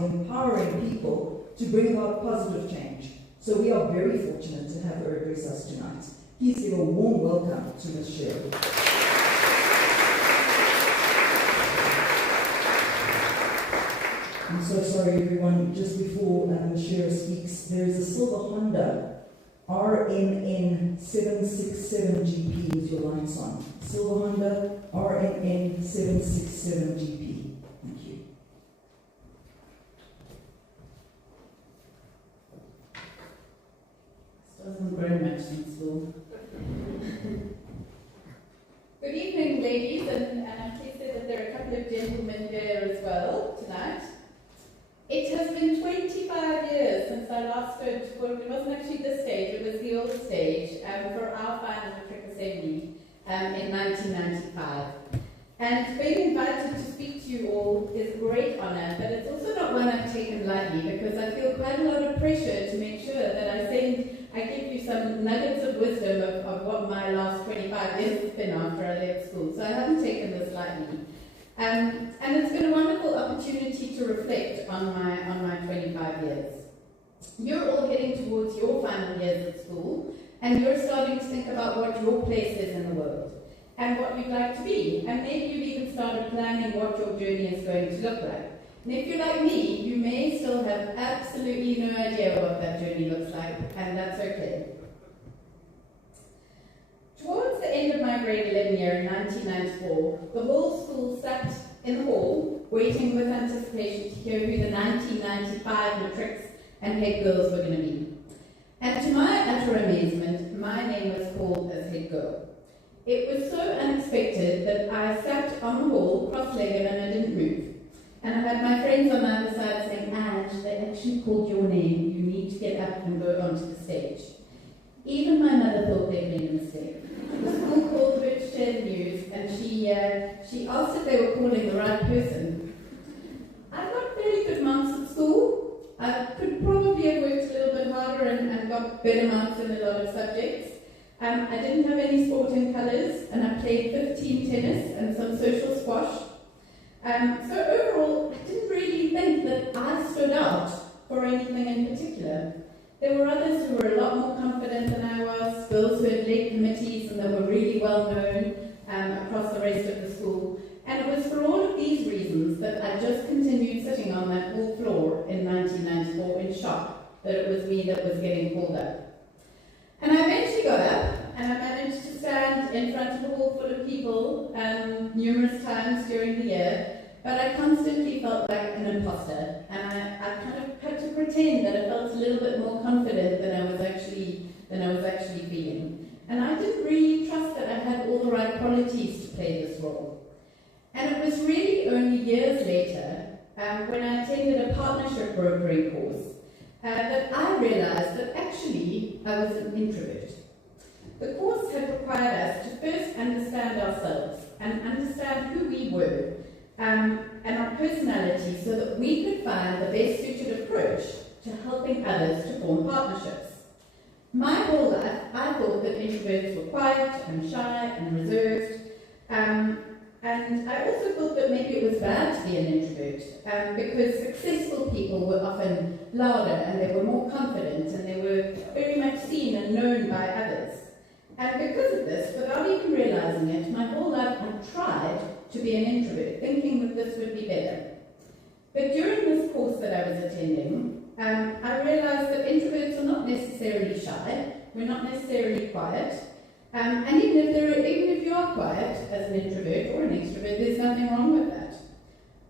empowering people to bring about positive change. So we are very fortunate to have her address us tonight. Please give a warm welcome to Ms. Cheryl. I'm so sorry everyone, just before Ms. Cheryl speaks, there is a silver Honda RNN 767GP with your lights on. Silver Honda RNN 767GP. Thank you. This doesn't grow much in school. Good evening, ladies, and I'm pleased that there are a couple of gentlemen here as well tonight. It has been 25 years since I last stood, well, it wasn't actually this stage, it was the old stage, for our final matric assembly in 1995. And being invited to speak to you all is a great honour, but it's also not one I've taken lightly, because I feel quite a lot of pressure to make sure that I give you some nuggets of wisdom of what my last 25 years has been after I left school. So I haven't taken this lightly. And it's been a wonderful opportunity to reflect on my 25 years. You're all heading towards your final years at school, and you're starting to think about what your place is in the world, and what you'd like to be. And maybe you've even started planning what your journey is going to look like. And if you're like me, you may still have absolutely no idea what that journey looks like, and that's okay. Towards the end of my grade 11 year in 1994, the whole school sat in the hall, waiting with anticipation to hear who the 1995 matrics and head girls were going to be. And to my utter amazement, my name was called as head girl. It was so unexpected that I sat on the hall, cross-legged, and I didn't move. And I had my friends on the other side saying, "Ange, they actually called your name. You need to get up and go onto the stage." Even my mother thought they'd made a mistake. The school called her to share the news, and she asked if they were calling the right person. I got fairly good marks at school. I could probably have worked a little bit harder and got better marks in a lot of subjects. I didn't have any sporting colours, and I played 15 tennis and some social squash. So overall, I didn't really think that I stood out for anything in particular. There were others who were a lot more confident than I was, girls who had led committees and that were really well known across the rest of the school. And it was for all of these reasons that I just continued sitting on that hall floor in 1994 in shock that it was me that was getting called up. And I eventually got up, and I managed to stand in front of a hall full of people numerous times during the year, but I constantly felt like an imposter, and I kind of had to pretend that I felt a little bit more confident than I was actually feeling. And I didn't really trust that I had all the right qualities to play this role. And it was really only years later, when I attended a partnership brokering course, that I realized that actually I was an introvert. The course had required us to first understand ourselves and understand who we were and our personality, so that we could find the best suited approach to helping others to form partnerships. My whole life, I thought that introverts were quiet and shy and reserved, and I also thought that maybe it was bad to be an introvert, because successful people were often louder and they were more confident and they were very much seen and known by others. And because of this, without even realizing it, my whole life I tried to be an introvert, thinking that this would be better. But during this course that I was attending, I realized that introverts are not necessarily shy, we're not necessarily quiet, and even if you are quiet as an introvert or an extrovert, there's nothing wrong with that.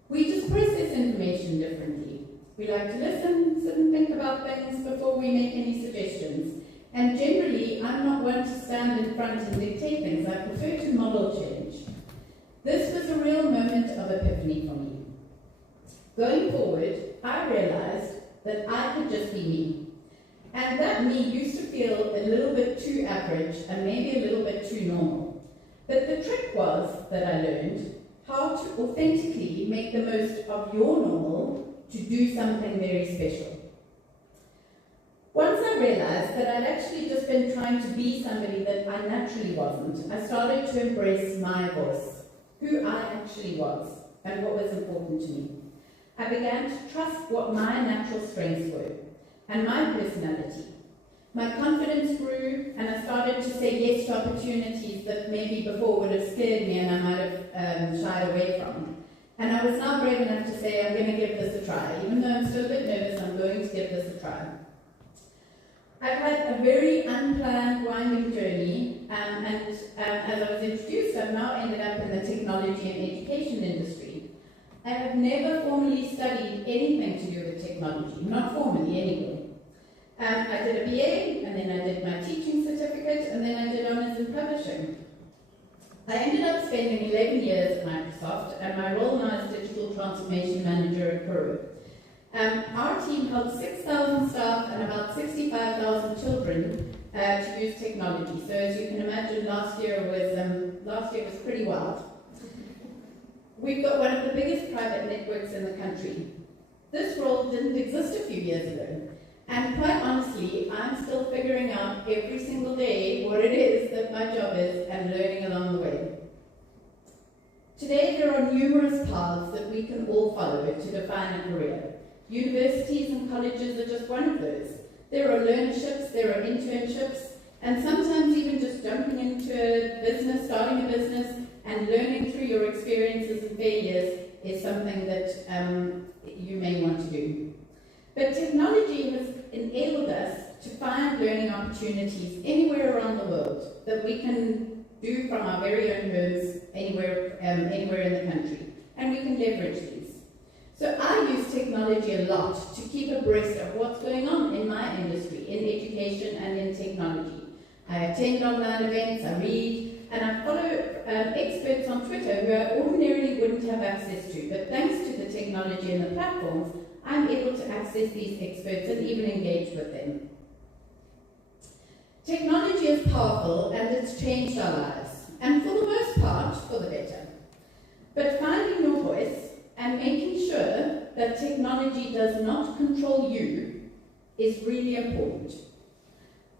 We just process information differently. We like to listen, sit and think about things before we make any suggestions. And generally, I'm not one to stand in front and dictate things. I prefer to model change. This was a real moment of epiphany for me. Going forward, I realized that I could just be me. And that me used to feel a little bit too average and maybe a little bit too normal. But the trick was that I learned how to authentically make the most of your normal to do something very special. Once I realized that I'd actually just been trying to be somebody that I naturally wasn't, I started to embrace my voice, who I actually was, and what was important to me. I began to trust what my natural strengths were and my personality. My confidence grew, and I started to say yes to opportunities that maybe before would have scared me and I might have shied away from. And I was now brave enough to say, I'm going to give this a try. Even though I'm still a bit nervous, I'm going to give this a try. I've had a very unplanned, winding journey, and as I was introduced, I've now ended up in the technology and education industry. I have never formally studied anything to do with technology, not formally anyway. I did a BA, and then I did my teaching certificate, and then I did honours in publishing. I ended up spending 11 years at Microsoft, and my role now is Digital Transformation Manager at Peru. Our team helped 6,000 staff and about 65,000 children to use technology. So as you can imagine, last year was pretty wild. We've got one of the biggest private networks in the country. This role didn't exist a few years ago. And quite honestly, I'm still figuring out every single day what it is that my job is and learning along the way. Today, there are numerous paths that we can all follow to define a career. Universities and colleges are just one of those. There are learnerships, there are internships, and sometimes even just jumping into a business, starting a business, and learning through your experiences and failures is something that you may want to do. But technology has enabled us to find learning opportunities anywhere around the world that we can do from our very own homes, anywhere in the country, and we can leverage these. So I use technology a lot to keep abreast of what's going on in my industry, in education and in technology. I attend online events, I read, and I follow experts on Twitter who I ordinarily wouldn't have access to, but thanks to the technology and the platforms, I'm able to access these experts and even engage with them. Technology is powerful and it's changed our lives, and for the most part, for the better. But finding your voice and making sure that technology does not control you is really important.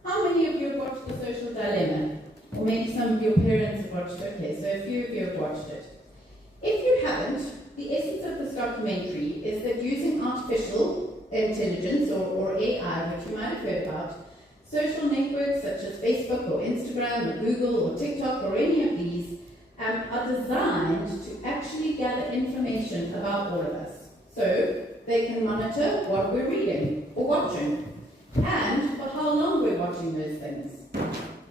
How many of you have watched The Social Dilemma? Or maybe some of your parents have watched it. Okay, so a few of you have watched it. If you haven't, the essence of this documentary is that using artificial intelligence, or AI, which you might have heard about, social networks such as Facebook or Instagram or Google or TikTok or any of these are designed to actually gather information about all of us. So they can monitor what we're reading or watching and for how long we're watching those things.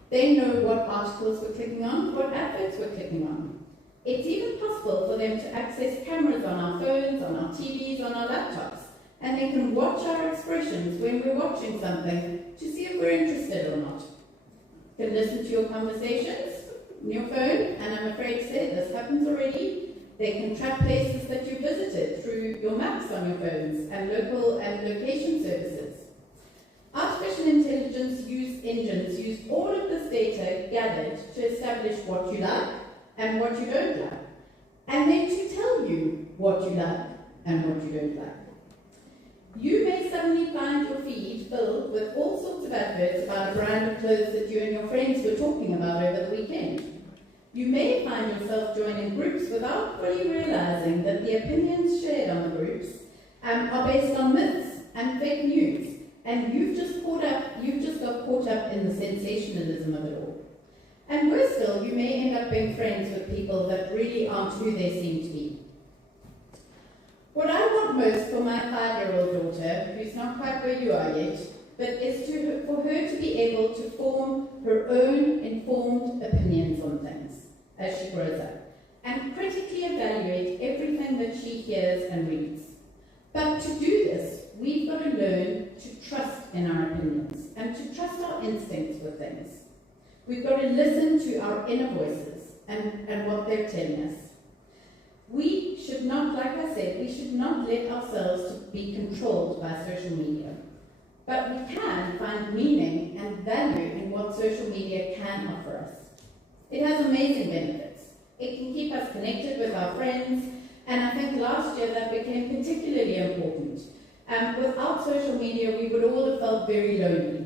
They know what articles we're clicking on, what adverts we're clicking on. It's even possible for them to access cameras on our phones, on our TVs, on our laptops, and they can watch our expressions when we're watching something to see if we're interested or not. They can listen to your conversations on your phone, and I'm afraid to say this happens already. They can track places that you visited through your maps on your phones and local and location services. Artificial intelligence engines use all of this data gathered to establish what you like and what you don't like, and then to tell you what you like and what you don't like. You may suddenly find your feed filled with all sorts of adverts about a brand of clothes that you and your friends were talking about over the weekend. You may find yourself joining groups without fully realizing that the opinions shared on the groups are based on myths and fake news, and you've just got caught up in the sensationalism of it all. And worse still, you may end up being friends with people that really aren't who they seem to be. What I want most for my 5-year-old daughter, who's not quite where you are yet, but is for her to be able to form her own informed opinions on things as she grows up, and critically evaluate everything that she hears and reads. But to do this, we've got to learn to trust in our opinions and to trust our instincts with things. We've got to listen to our inner voices and what they're telling us. We should not, like I said, we should not let ourselves be controlled by social media. But we can find meaning and value in what social media can offer us. It has amazing benefits. It can keep us connected with our friends, and I think last year that became particularly important. Without social media, we would all have felt very lonely.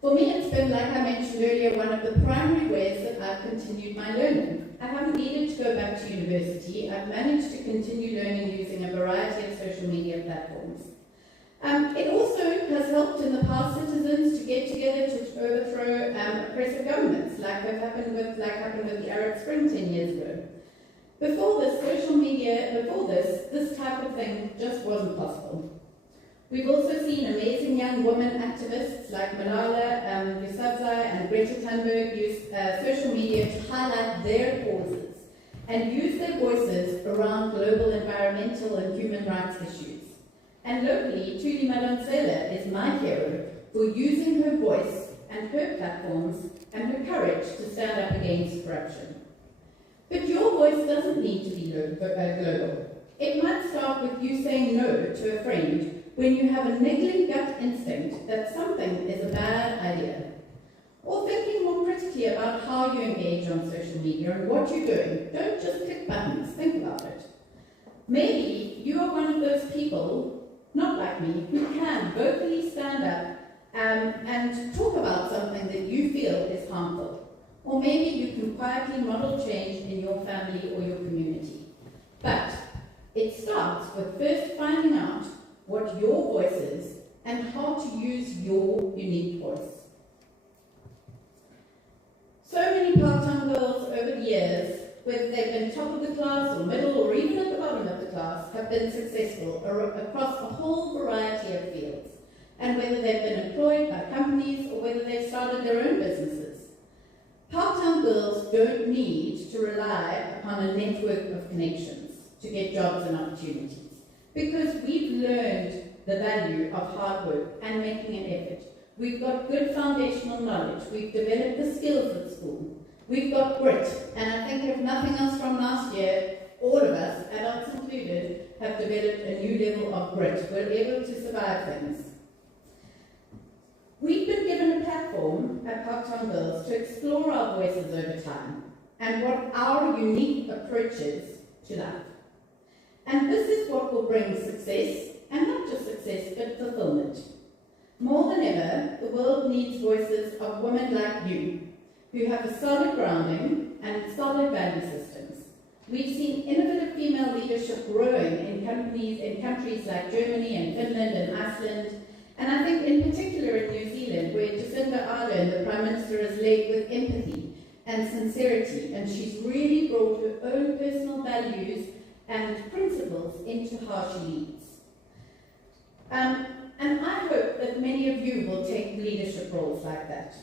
For me, it's been, like I mentioned earlier, one of the primary ways that I've continued my learning. I haven't needed to go back to university. I've managed to continue learning using a variety of social media platforms. It also has helped in the past citizens to get together to overthrow oppressive governments, like happened with the Arab Spring 10 years ago. Before this, this type of thing just wasn't possible. We've also seen amazing young women activists like Malala Yousafzai and Greta Thunberg use social media to highlight their causes and use their voices around global environmental and human rights issues. And locally, Thuli Madonsela is my hero for using her voice and her platforms and her courage to stand up against corruption. But your voice doesn't need to be global. It might start with you saying no to a friend when you have a niggling gut instinct that something is a bad idea. Or thinking more critically about how you engage on social media and what you're doing. Don't just click buttons, think about it. Maybe you are one of those people, not like me, who can vocally stand up and talk about something that you feel is harmful. Or maybe you can quietly model change in your family or your community. But it starts with first finding out what your voice is and how to use your unique voice. So many Parktown girls over the years, whether they've been top of the class or middle or even at the bottom of the class, have been successful across a whole variety of fields, and whether they've been employed by companies or whether they've started their own businesses. Parktown girls don't need to rely upon a network of connections to get jobs and opportunities, because we've learned the value of hard work and making an effort. We've got good foundational knowledge. We've developed the skills at school. We've got grit. And I think if nothing else from last year, all of us, adults included, have developed a new level of grit. We're able to survive things. We've been given a platform at Parktown Girls to explore our voices over time and what our unique approach is to life. And this is what will bring success, and not just success, but fulfillment. More than ever, the world needs voices of women like you, who have a solid grounding and solid value systems. We've seen innovative female leadership growing in countries like Germany and Finland and Iceland, and I think in particular in New Zealand, where Jacinda Ardern, the Prime Minister, is led with empathy and sincerity, and she's really brought her own personal values and principles into how she leads. And I hope that many of you will take leadership roles like that.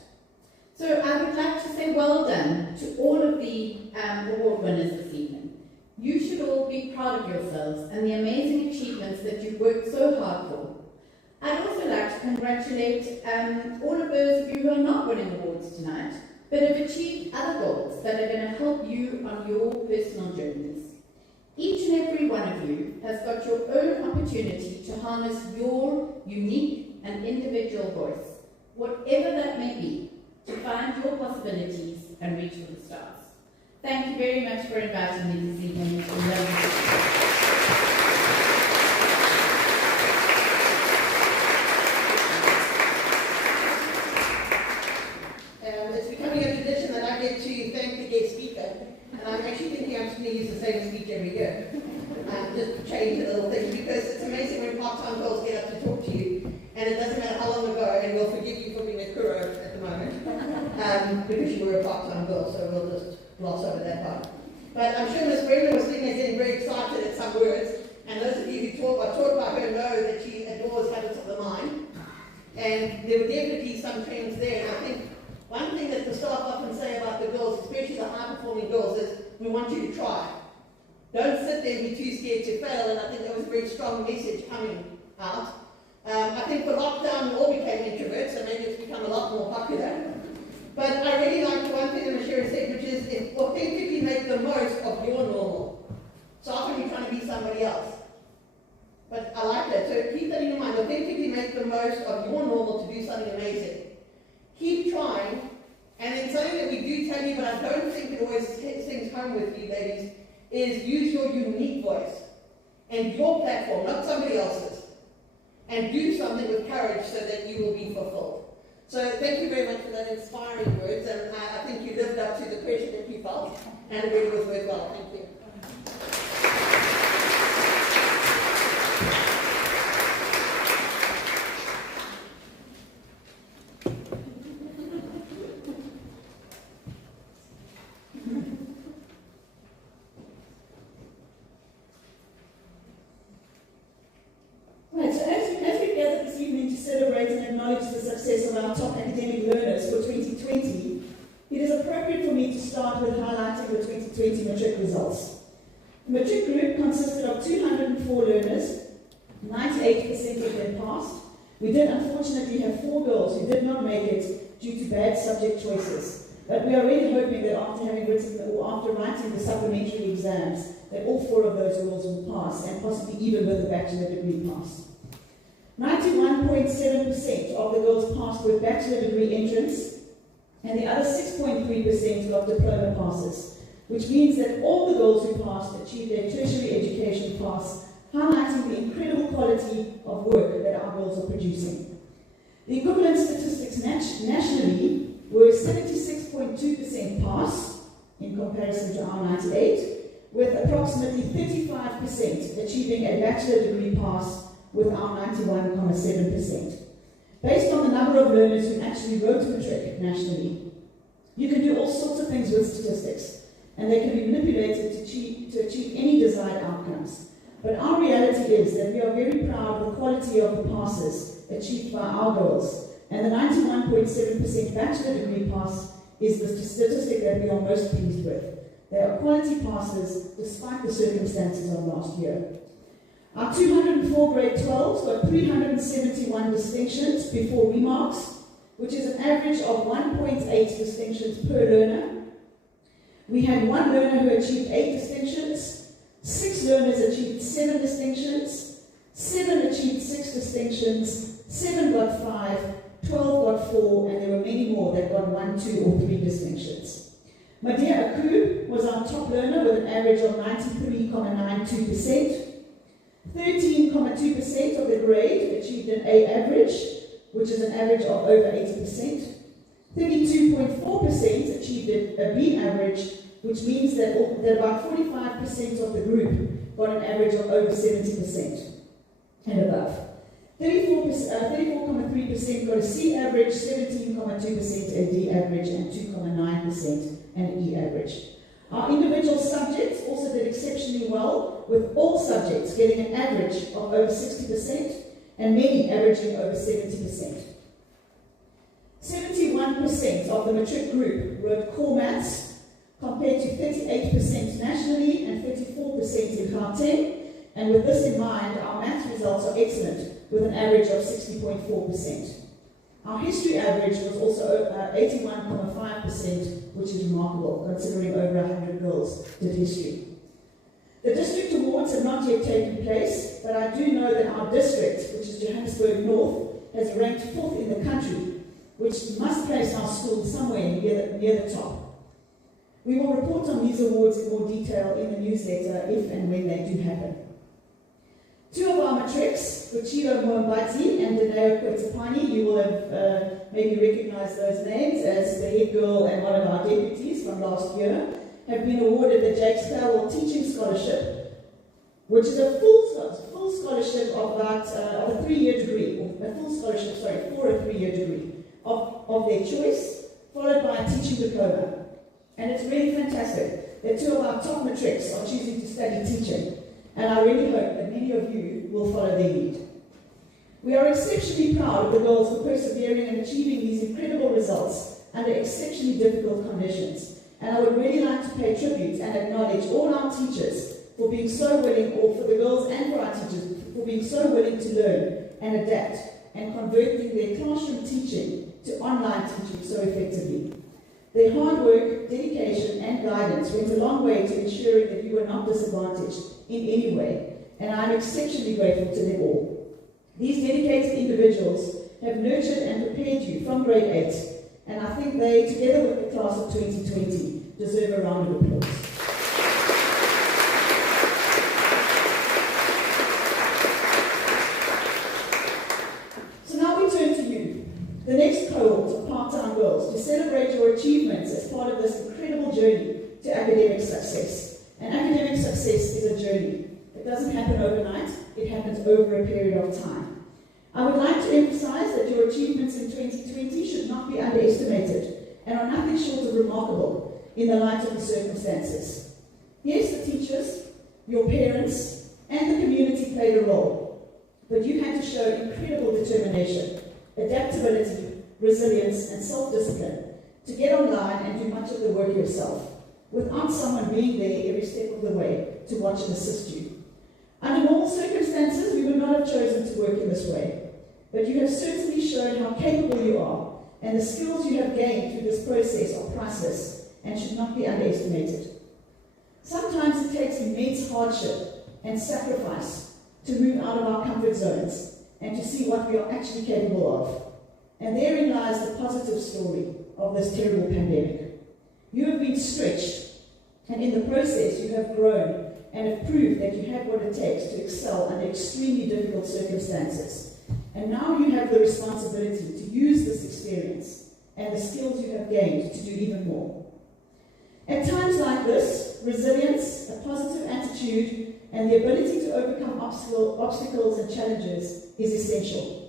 So I would like to say well done to all of the award winners this evening. You should all be proud of yourselves and the amazing achievements that you've worked so hard for. I'd also like to congratulate all of those of you who are not winning awards tonight, but have achieved other goals that are going to help you on your personal journeys. Each and every one of you has got your own opportunity to harness your unique and individual voice, whatever that may be, to find your possibilities and reach for the stars. Thank you very much for inviting me this evening. It's becoming a tradition that I get to thank the guest speaker, and I'm actually thinking I'm just going to use the same speech every year, just change a little thing, because it's amazing when part-time girls get up to talk to you, and it doesn't matter how long ago, and we'll forgive you for being a kuro at the moment, because you were a part-time girl, so we'll just gloss over that part. But I'm sure Miss Brenda was sitting there getting very excited at some words, and those of you who are taught by her know that she adores habits of the mind, and there were definitely some trends there, and I think one thing that the staff often say about the girls, especially the high-performing girls, is we want you to try. Don't sit there and be too scared to fail, and I think that was a very strong message coming out. I think for lockdown we all became introverts, so maybe it's become a lot more popular. But I really like the one thing that Mashira said, which is authentically make the most of your normal. So often you're trying to be somebody else. But I like that, so keep that in your mind. Authentically make the most of your normal to do something amazing. Keep trying, and then something that we do tell you, but I don't think it always sings home with you, ladies, is use your unique voice and your platform, not somebody else's, and do something with courage so that you will be fulfilled. So thank you very much for that inspiring words, and I think you lived up to the pressure that you felt, and it really was worthwhile. Thank you. Right, so as we gather this evening to celebrate and acknowledge the success of our top academic learners for 2020, it is appropriate for me to start with highlighting the 2020 matric results. The matric group consisted of 204 learners, 98% of them passed. We did unfortunately have 4 girls who did not make it due to bad subject choices, but we are really hoping that after writing the supplementary exams, that all 4 of those girls will pass, and possibly even with a bachelor degree pass. 91.7% of the girls passed with bachelor degree entrance, and the other 6.3% got diploma passes, which means that all the girls who passed achieved their tertiary education pass, highlighting the incredible quality of work that our girls are producing. The equivalent statistics nationally were 76.2% pass in comparison to our 98, with approximately 35% achieving a bachelor degree pass with our 91.7%. Based on the number of learners who actually wrote matric nationally, you can do all sorts of things with statistics, and they can be manipulated to achieve any desired outcomes. But our reality is that we are very proud of the quality of the passes achieved by our girls, and the 91.7% bachelor degree pass is the statistic that we are most pleased with. They are quality passes despite the circumstances of last year. Our 204 grade 12s got 371 distinctions before remarks, which is an average of 1.8 distinctions per learner. We had 1 learner who achieved 8 distinctions, 6 learners achieved 7 distinctions, 7 achieved 6 distinctions, 7 got 5, 12 got 4, and there were many more that got 1, 2, or 3 distinctions. Madia Akub was our top learner with an average of 93.92%. 13.2% of the grade achieved an A average, which is an average of over 80%. 32.4% achieved a B average, which means that about 45% of the group got an average of over 70% and above. 34.3% got a C average, 17.2% a D average, and 2.9% an E average. Our individual subjects also did exceptionally well, with all subjects getting an average of over 60% and many averaging over 70%. 71% of the matric group wrote core maths, compared to 38% nationally and 34% in Gauteng. And with this in mind, our maths results are excellent, with an average of 60.4%. Our history average was also 81.5%, which is remarkable, considering over 100 girls did history. The district awards have not yet taken place, but I do know that our district, which is Johannesburg North, has ranked 4th in the country, which must place our school somewhere near the top. We will report on these awards in more detail in the newsletter if and when they do happen. 2 of our matrics, Kuchilo Mwambati and Daneo Kwetapani, you will have maybe recognized those names as the head girl and one of our deputies from last year, have been awarded the Jakes Cowell Teaching Scholarship, which is a full scholarship of about a 3-year degree, for a 3-year degree of their choice, followed by a teaching diploma. And it's really fantastic that 2 of our top matrics are choosing to study teaching. And I really hope that many of you will follow their lead. We are exceptionally proud of the girls for persevering and achieving these incredible results under exceptionally difficult conditions. And I would really like to pay tribute and acknowledge all our teachers for being so willing, or for the girls and for our teachers, for being so willing to learn and adapt and converting their classroom teaching to online teaching so effectively. Their hard work, dedication, and guidance went a long way to ensuring that you were not disadvantaged in any way, and I am exceptionally grateful to them all. These dedicated individuals have nurtured and prepared you from grade 8, and I think they, together with the class of 2020, deserve a round of applause. So now we turn to you, the next cohort part of this incredible journey to academic success. And academic success is a journey. It doesn't happen overnight, it happens over a period of time. I would like to emphasize that your achievements in 2020 should not be underestimated and are nothing short of remarkable in the light of the circumstances. Yes, the teachers, your parents, and the community played a role, but you had to show incredible determination, adaptability, resilience, and self-discipline to get online and do much of the work yourself, without someone being there every step of the way to watch and assist you. Under normal circumstances, we would not have chosen to work in this way, but you have certainly shown how capable you are, and the skills you have gained through this process are priceless and should not be underestimated. Sometimes it takes immense hardship and sacrifice to move out of our comfort zones and to see what we are actually capable of. And therein lies the positive story of this terrible pandemic. You have been stretched, and in the process you have grown and have proved that you have what it takes to excel under extremely difficult circumstances. And now you have the responsibility to use this experience and the skills you have gained to do even more. At times like this, resilience, a positive attitude, and the ability to overcome obstacles and challenges is essential.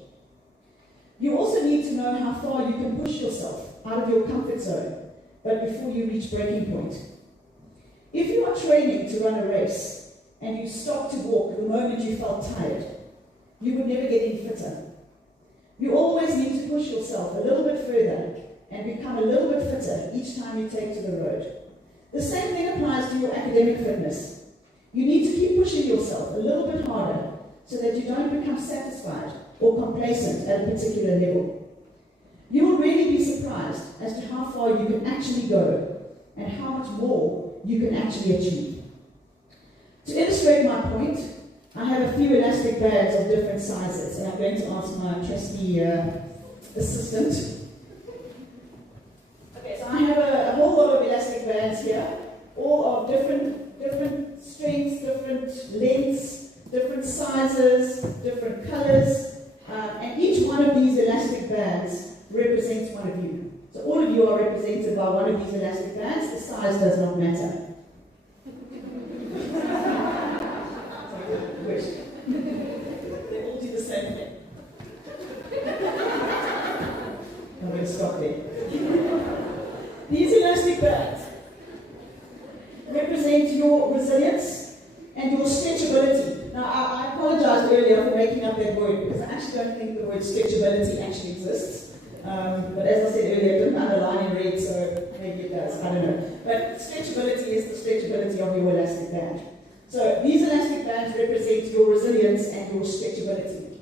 You also need to know how far you can push yourself out of your comfort zone, but before you reach breaking point. If you are training to run a race and you stop to walk the moment you felt tired, you would never get any fitter. You always need to push yourself a little bit further and become a little bit fitter each time you take to the road. The same thing applies to your academic fitness. You need to keep pushing yourself a little bit harder so that you don't become satisfied or complacent at a particular level. You will really be surprised as to how far you can actually go and how much more you can actually achieve. To illustrate my point, I have a few elastic bands of different sizes, and I'm going to ask my trusty assistant. Okay, so I have a whole lot of elastic bands here, all of different strengths, different lengths, different sizes, different colors, and each one of these elastic bands represents one of you. So all of you are represented by one of these elastic bands. The size does not matter. They all do the same thing. I'm going to stop there. These elastic bands represent your resilience and your stretchability. Now, I apologized earlier for making up that word because I actually don't think the word stretchability actually exists. But as I said earlier, it didn't underline in red, so maybe it does, I don't know. But stretchability is the stretchability of your elastic band. So these elastic bands represent your resilience and your stretchability.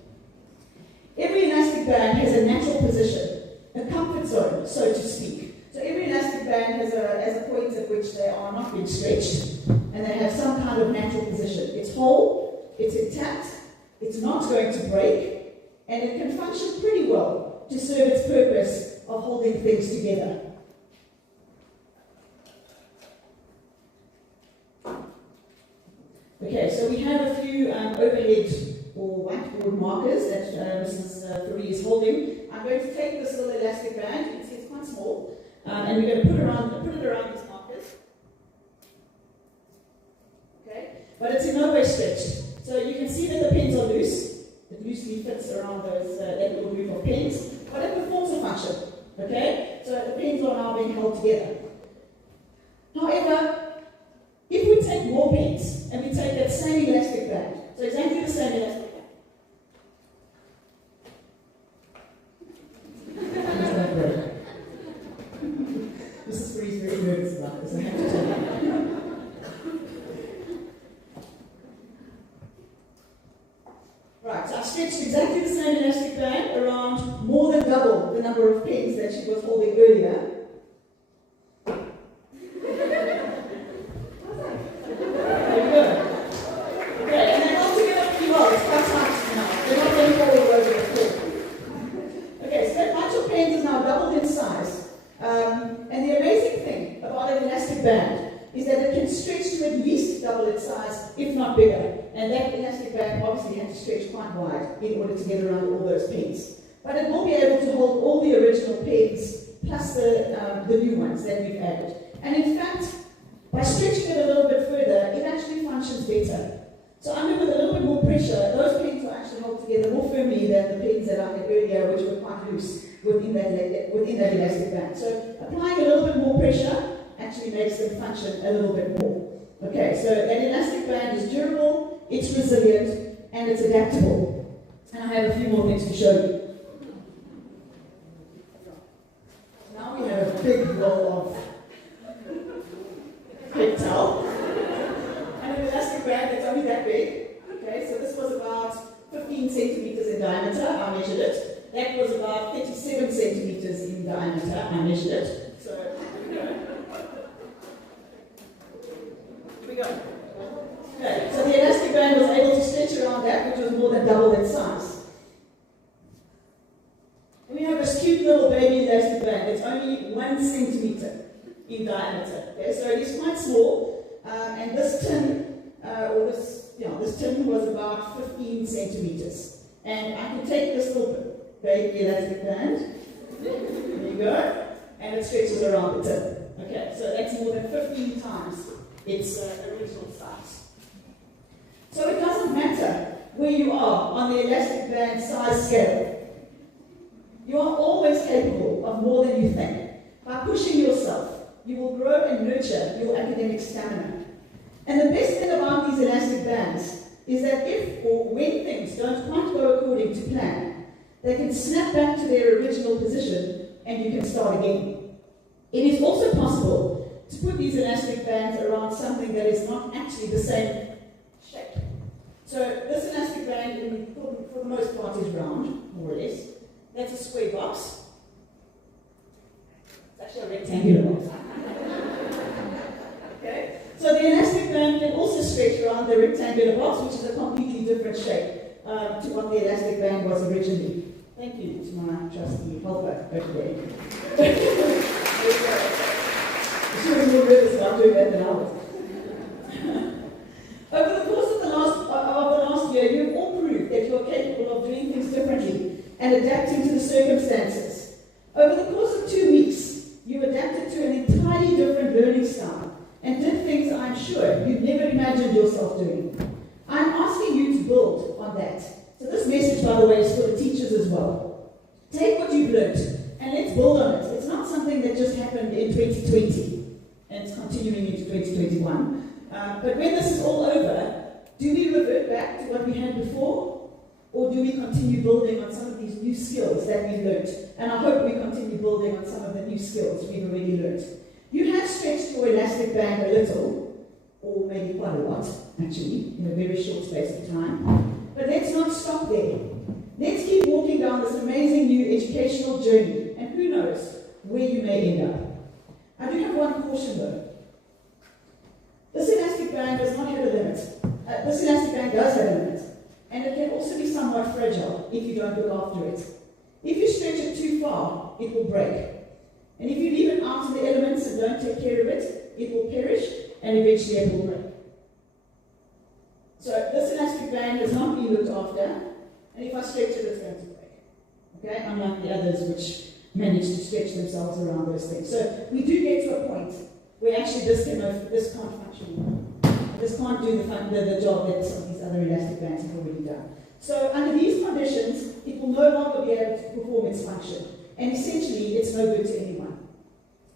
Every elastic band has a natural position, a comfort zone, so to speak. So every elastic band has a point at which they are not being stretched, and they have some kind of natural position. It's whole, it's intact, it's not going to break, and it can function pretty well to serve its purpose of holding things together. Okay, so we have a few overhead or whiteboard markers that Mrs. Fari is holding. I'm going to take this little elastic band, you can see it's quite small, and we're going to put it around these markers. Okay, but it's in no way stretched. So you can see that the pens are loose. It loosely fits around those that little group of pens, but it performs a function. Okay, so the pens are now being held together. However, if we take more pens and we take that same elastic band, so exactly the same elastic band. Mrs. Fari is very nervous about this, I have to tell you. Right, so I've stretched exactly the same elastic band around more than double the number of pens that she was holding earlier. Band is that it can stretch to at least double its size, if not bigger. And that elastic band obviously had to stretch quite wide in order to get around all those pens. But it will be able to hold all the original pens plus the new ones that we've added. And in fact, by stretching it a little bit further, it actually functions better. So under with a little bit more pressure, those pens will actually hold together more firmly than the pens that I had earlier, which were quite loose within that elastic band. So applying a little bit more pressure actually makes them function a little bit more. Okay, so that elastic band is durable, it's resilient, and it's adaptable. And I have a few more things to show you. Now we have a big roll of paper towel. And an elastic band that's only that big. Okay, so this was about 15 centimeters in diameter, I measured it. That was about 37 centimeters in diameter, I measured it. So, here we go. Okay, so the elastic band was able to stretch around that, which was more than double its size. And we have this cute little baby elastic band. It's only 1 centimeter in diameter. Okay, so it is quite small. And this tin, this tin was about 15 centimeters. And I can take this little baby elastic band, there you go, and it stretches around the tin. Okay, so that's more than 15 times its original size. So it doesn't matter where you are on the elastic band size scale. You are always capable of more than you think. By pushing yourself, you will grow and nurture your academic stamina. And the best thing about these elastic bands is that if or when things don't quite go according to plan, they can snap back to their original position and you can start again. It is also possible to put these elastic bands around something that is not actually the same shape. So this elastic band, for the most part, is round, more or less. That's a square box. It's actually a rectangular box. Okay? So the elastic band can also stretch around the rectangular box, which is a completely different shape to what the elastic band was originally. Thank you to my trusty helper over there. She was more nervous about doing that than I was. Over the course of the last year, you've all proved that you are capable of doing things differently and adapting to the circumstances. Over the course of 2 weeks, you adapted to an entirely different learning style and did things I'm sure you'd never imagined yourself doing. I'm asking you to build on that. So this message, by the way, is for the teachers as well. Take what you've learned and let's build on it. It's not something that just happened in 2020 and it's continuing into 2021. But when this is all over, do we revert back to what we had before? Or do we continue building on some of these new skills that we learned? And I hope we continue building on some of the new skills we've already learned. You have stretched your elastic band a little, or maybe quite a lot, actually, in a very short space of time. But let's not stop there. Let's keep walking down this amazing new educational journey, and who knows where you may end up. I do have one caution though. This elastic band does not have a limit. This elastic band does have a limit, and it can also be somewhat fragile if you don't look after it. If you stretch it too far, it will break. And if you leave it out in the elements and don't take care of it, it will perish and eventually it will break. So this elastic band has not been looked after, and if I stretch it, it's going to break. Okay, unlike the others which manage to stretch themselves around those things. So we do get to a point where actually this can't function. This can't do the job that some of these other elastic bands have already done. So under these conditions, it will no longer be able to perform its function. And essentially, it's no good to anyone.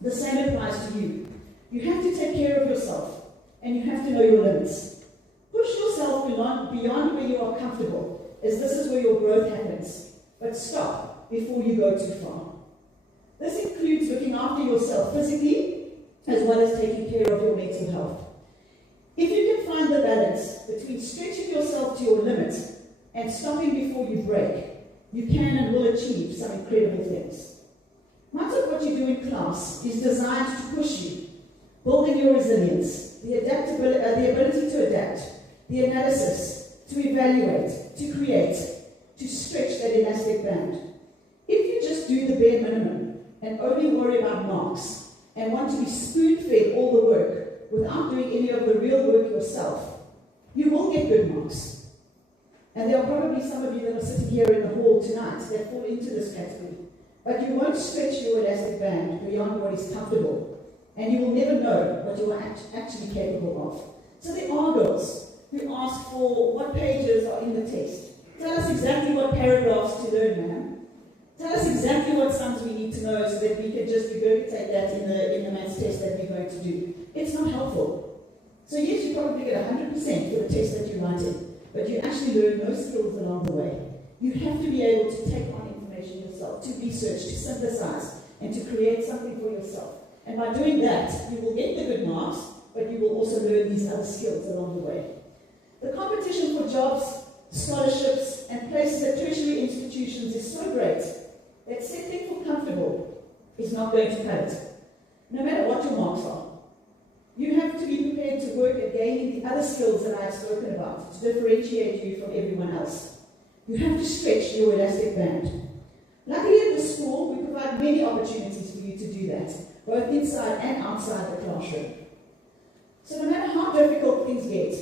The same applies to you. You have to take care of yourself, and you have to know your limits. Push yourself beyond where you are comfortable, as this is where your growth happens. But stop before you go too far. This includes looking after yourself physically, as well as taking care of your mental health. If you can find the balance between stretching yourself to your limit and stopping before you break, you can and will achieve some incredible things. Much of what you do in class is designed to push you, building your resilience, the ability to adapt, the analysis, to evaluate, to create, to stretch that elastic band. If you just do the bare minimum and only worry about marks and want to be spoon-fed all the work without doing any of the real work yourself, you will get good marks. And there are probably some of you that are sitting here in the hall tonight that fall into this category. but you won't stretch your elastic band beyond what is comfortable, and you will never know what you are actually capable of. So there are girls who ask for what pages are in the test. Tell us exactly what paragraphs to learn, ma'am. Tell us exactly what sums we need to know so that we can just regurgitate that in the maths test that we're going to do. It's not helpful. So yes, you probably get 100% for the test that you're writing, but you actually learn those skills along the way. You have to be able to take on information yourself, to research, to synthesize, and to create something for yourself. And by doing that, you will get the good marks, but you will also learn these other skills along the way. The competition for jobs, scholarships, and places at tertiary institutions is so great that settling for comfortable is not going to cut it, no matter what your marks are. You have to be prepared to work at gaining the other skills that I have spoken about to differentiate you from everyone else. You have to stretch your elastic band. Luckily at the school, we provide many opportunities for you to do that, both inside and outside the classroom. So no matter how difficult things get,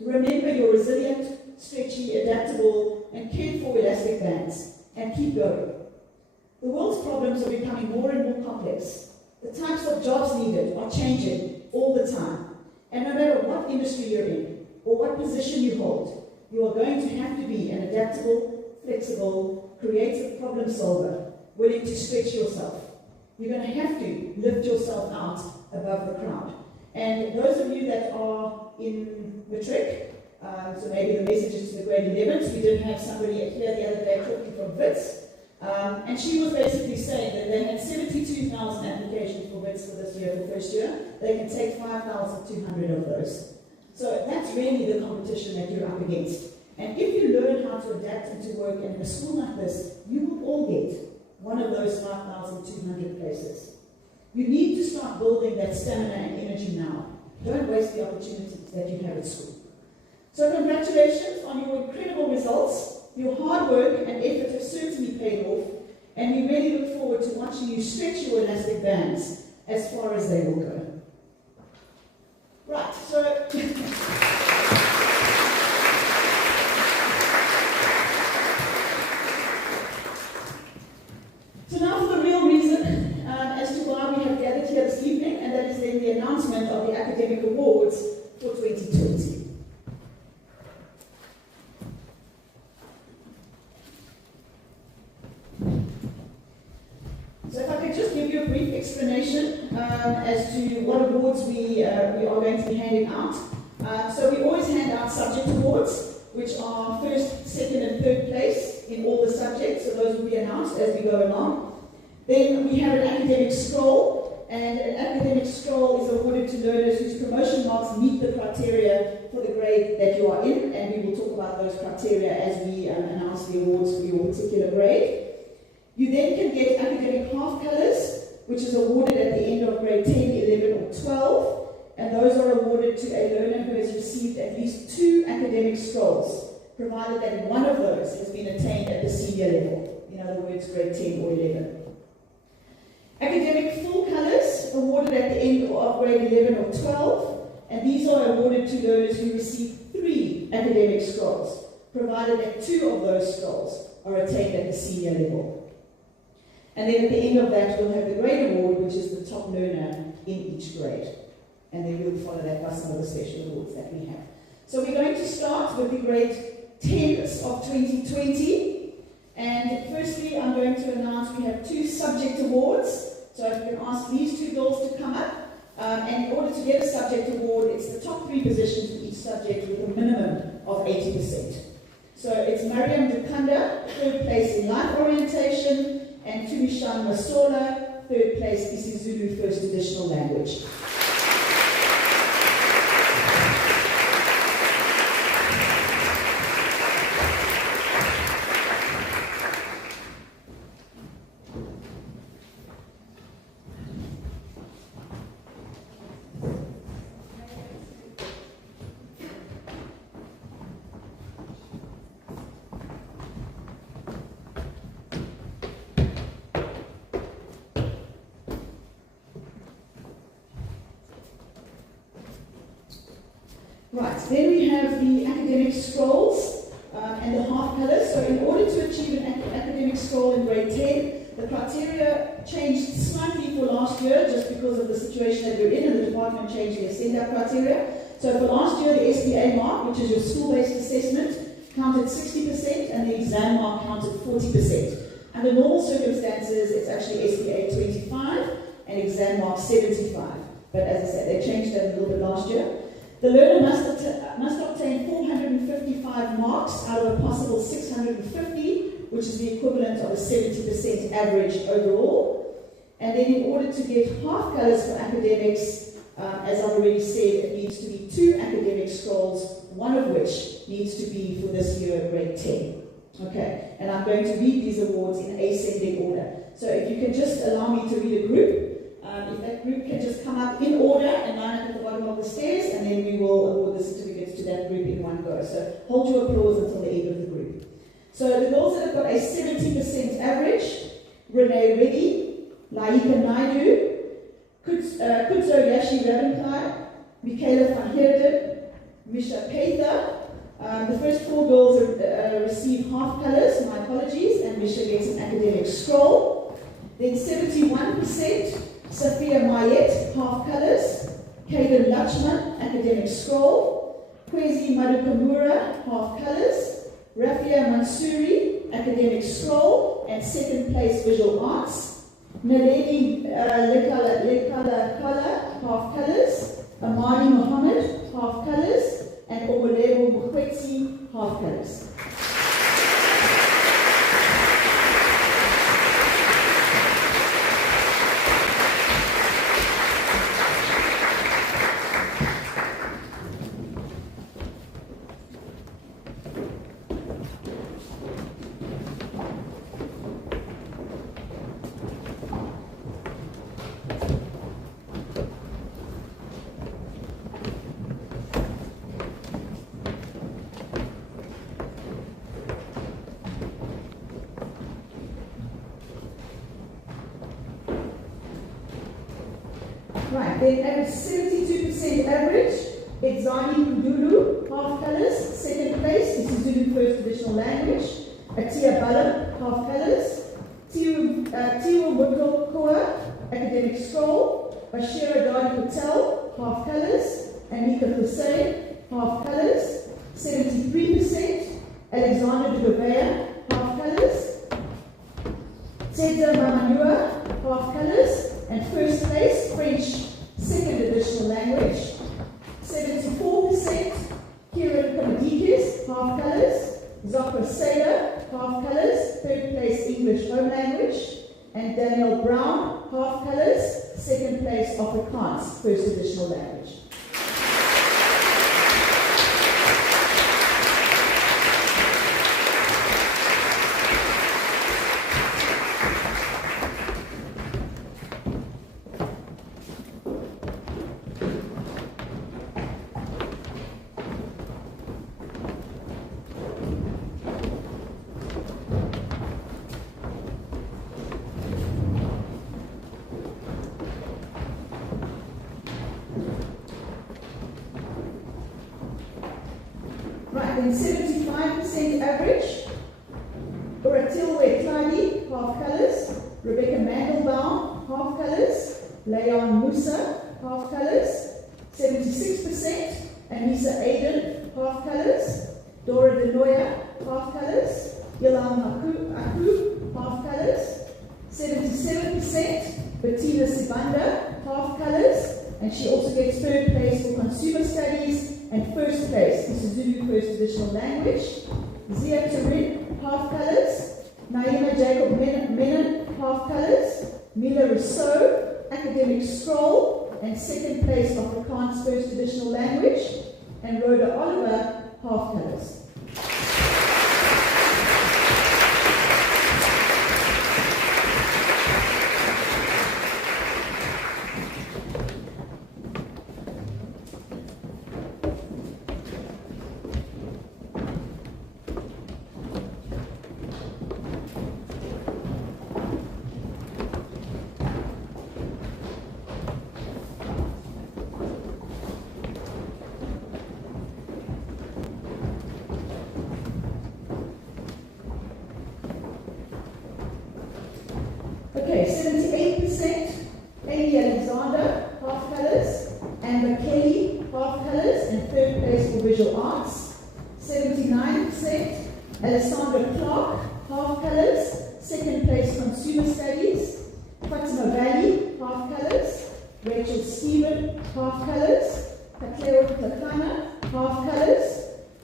remember you're resilient, stretchy, adaptable, and cared for elastic bands, and keep going. The world's problems are becoming more and more complex. The types of jobs needed are changing all the time. And no matter what industry you're in, or what position you hold, you are going to have to be an adaptable, flexible, creative problem solver, willing to stretch yourself. You're going to have to lift yourself out above the crowd. And those of you that are in matric, so maybe the message is to the grade 11s, we did have somebody here the other day talking from WITS, and she was basically saying that they had 72,000 applications for WITS for this year, for first year. They can take 5,200 of those. So that's really the competition that you're up against. And if you learn how to adapt and to work in a school like this, you will all get one of those 5,200 places. You need to start building that stamina and energy now. Don't waste the opportunities that you have at school. So congratulations on your incredible results. Your hard work and effort have certainly paid off, and we really look forward to watching you stretch your elastic bands as far as they will go. Right, so now for the real reason as to why we have gathered here this evening, and that is then the announcement of the academic awards for 2020. So if I could just give you a brief explanation as to what awards we are going to be handing out. So we always hand out subject awards, which are first, second, and third place in all the subjects. So those will be announced as we go along. Then we have an academic scroll, and an academic scroll is awarded to learners whose promotion marks meet the criteria for the grade that you are in, and we will talk about those criteria as we announce the awards for your particular grade. You then can get academic half colours, which is awarded at the end of grade 10, 11, or 12, and those are awarded to a learner who has received at least 2 academic scrolls, provided that one of those has been attained at the senior level, in other words, grade 10 or 11. Academic full colours, awarded at the end of grade 11 or 12, and these are awarded to learners who receive 3 academic scrolls, provided that 2 of those scrolls are attained at the senior level. And then at the end of that, we'll have the grade award, which is the top learner in each grade. And then we'll follow that by some of the special awards that we have. So we're going to start with the grade 10s of 2020. And firstly, I'm going to announce we have 2 subject awards. So if you can ask these 2 girls to come up. And in order to get a subject award, it's the top 3 positions in each subject with a minimum of 80%. So it's Mariam Dukanda, 3rd place in life orientation, and Tumishan Masola, 3rd place, isiZulu, 1st additional language. Right, then we have the academic scrolls and the half colours. So in order to achieve an academic scroll in grade 10, The criteria changed slightly for last year just because of the situation that we're in, and the department changed their send-out criteria. So for last year, the SPA mark, which is your school-based assessment, counted 60%, and the exam mark counted 40%. Under normal circumstances, it's actually SPA 25 and exam mark 75. But as I said, they changed that a little bit last year. The learner must obtain 455 marks out of a possible 650, which is the equivalent of a 70% average overall. And then in order to get half colours for academics, as I've already said, it needs to be 2 academic scrolls, one of which needs to be for this year, grade 10. Okay, and I'm going to read these awards in ascending order. So if you can just allow me to read a group, if that group can just come up in order and line up at the bottom of the stairs, and then we will award the certificates to that group in one go. So hold your applause until the end of the group. So the girls that have got a 70% average: Renee Reddy, Laika Naidu, Kudzo Yashi Ravenkai, Michaela van Heerden, Misha Paitha. The first 4 girls receive half colours, my apologies, and Misha gets an academic scroll. Then 71%, Safia Mayet, half colours, Kaden Lachman, academic scroll, Kwezi Madukamura, half colours, Rafia Mansouri, academic scroll, and second place visual arts, Naledi Lekala Kala, half colours, Amani Mohammed, half colours, and Omolebo Mukwetsi, half colours. Right, then at 72% average, Edzani Kudulu, half colours, second place, this is Zulu first additional language. Atia Balam, half colours. Tiwa Mukokoa, academic scroll. Bashira Dadi Patel, half colours. Anika Hussein, half colours. 73%. Alexander Dugavea, half colours. Teda Mamanua, half colours. And first place, French, second additional language. 74%, Kieran Kamadikis, half colours. Zokra Saylor, half colours, third place English home language. And Daniel Brown, half colours, second place Afrikaans, first additional language. Then 75% average, Uratilwe Kladi, half colours, Rebecca Mandelbaum, half colours, Leon Musa, half colours, 76%, Anissa Aiden, half colours, Dora Denoya, half colours, Yilam Aku, half colours, 77%, Bettina Sibanda, half colours, and she also gets third place for consumer studies, and first place, this is Zulu first additional language. Zia Turin, half colours. Naima Jacob Menon, half colours. Mila Rousseau, academic scroll, and second place Afrikaans first additional language. And Rhoda Oliver, half colours. Okay, 78%, Amy Alexander, half colours, Amber Kelly, half colours, and third place for visual arts. 79%, Alessandra Clark, half colours, second place consumer studies. Fatima Valley, half colours, Rachel Stephen, half colours, Katleo Takana, half colours.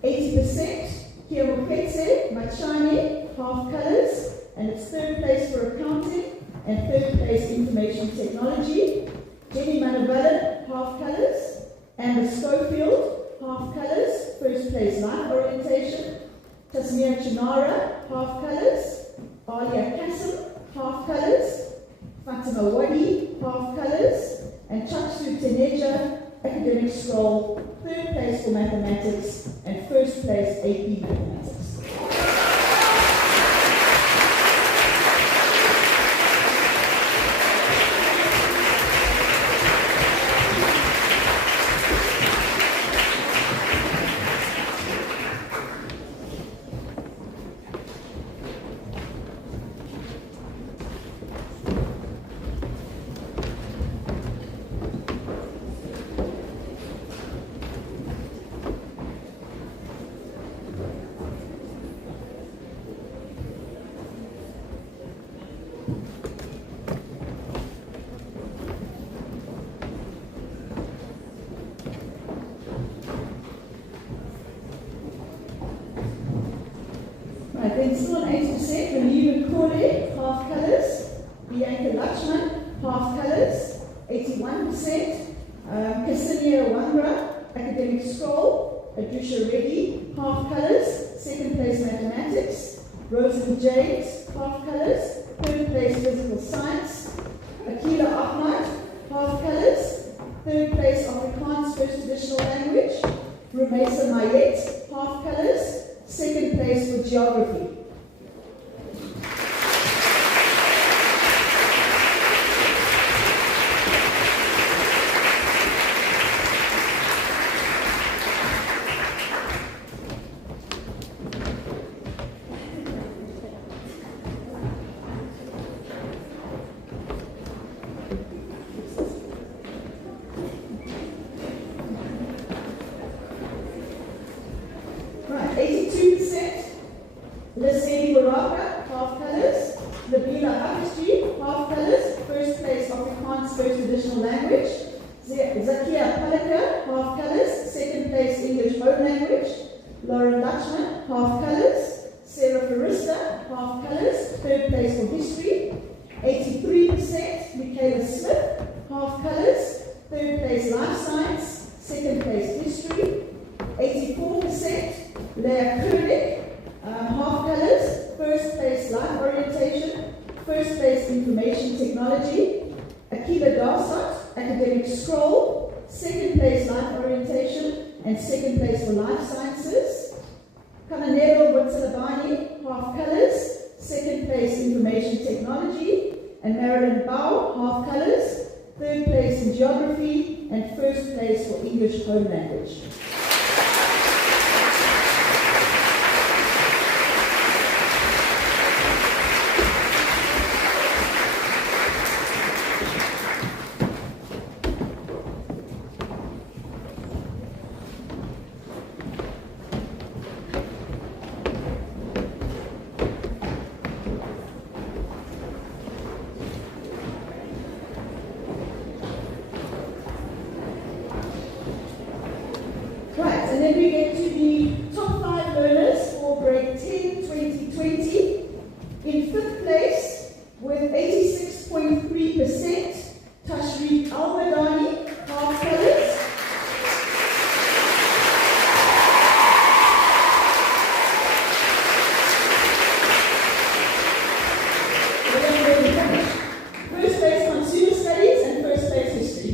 80%, Kiamuketse Machane, half colours, and it's third place for accounting and third place information technology. Jenny Manavallan, half colours. Amber Schofield, half colours, first place life orientation. Tasmia Chinara, half colours. Alia Kassam, half colours. Fatima Wadi, half colours. And Chaksu Teneja, academic scroll, third place for mathematics and first place AP mathematics. Then still on 80%, Relieve Kore, half colours. Bianca Lachman, half colours. 81%. Ksenia Wangra, academic scroll. Adusha Reddy, half colours. Second place mathematics. Rosalie James, half colours. Third place physical science. Akila Ahmad, half colours. Third place Afrikaans first additional language. Rumesa Mayet, half colours. Second place for geography. Right, 82%. Lesedi Baraka, half colours. Labila Hafistri, half colours. First place Afrikaans first additional language. Zakia Palaka, half colours. Second place English home language. Lauren Lachman, half colours. Sarah Farista, half colours. Third place for history. 83%. Michaela Smith, half colours. Third place life science. Second place history. 84%. Leah Koenig, half colours, first place life orientation, first place information technology. Akiva Darsot, academic scroll, second place life orientation, and second place for life sciences. Kamanero Watsalabani, half colours, second place information technology. And Marilyn Bao, half colours, third place in geography, and first place for English home language. And then we get to the top 5 learners for grade 10, 2020. In 5th place, with 86.3%, Tashreeq Al-Madani, half colours. First place consumer studies and first place history.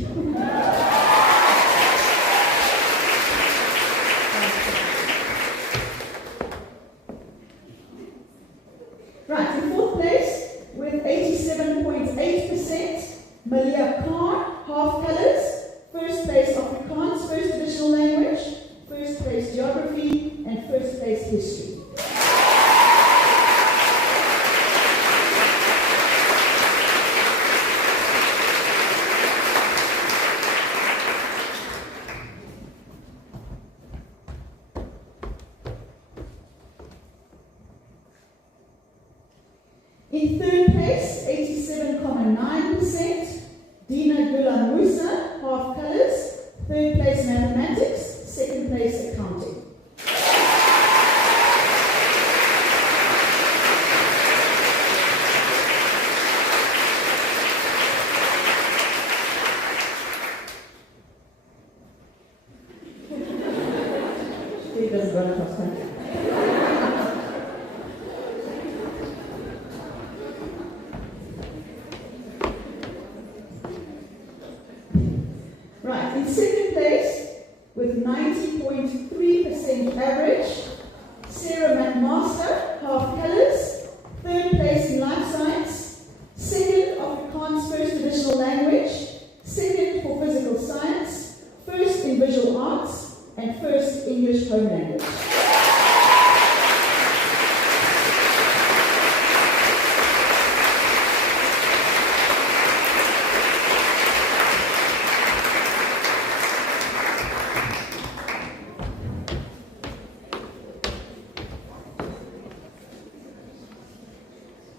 Right, in 4th place, with 87.8%, Malia Khan, half colours. First place Afrikaans, first additional language. First place geography, and first place history. In third place, 87.9%, Dina Gulan Musa, half colours. Third place, mathematics. Second place, accounting. She doesn't run across country. Right, in second place, with 90.3% average, Sarah McMaster, half colours. Third place in life science. Second, Afrikaans first additional language. Second for physical science. First in visual arts. And first English home language.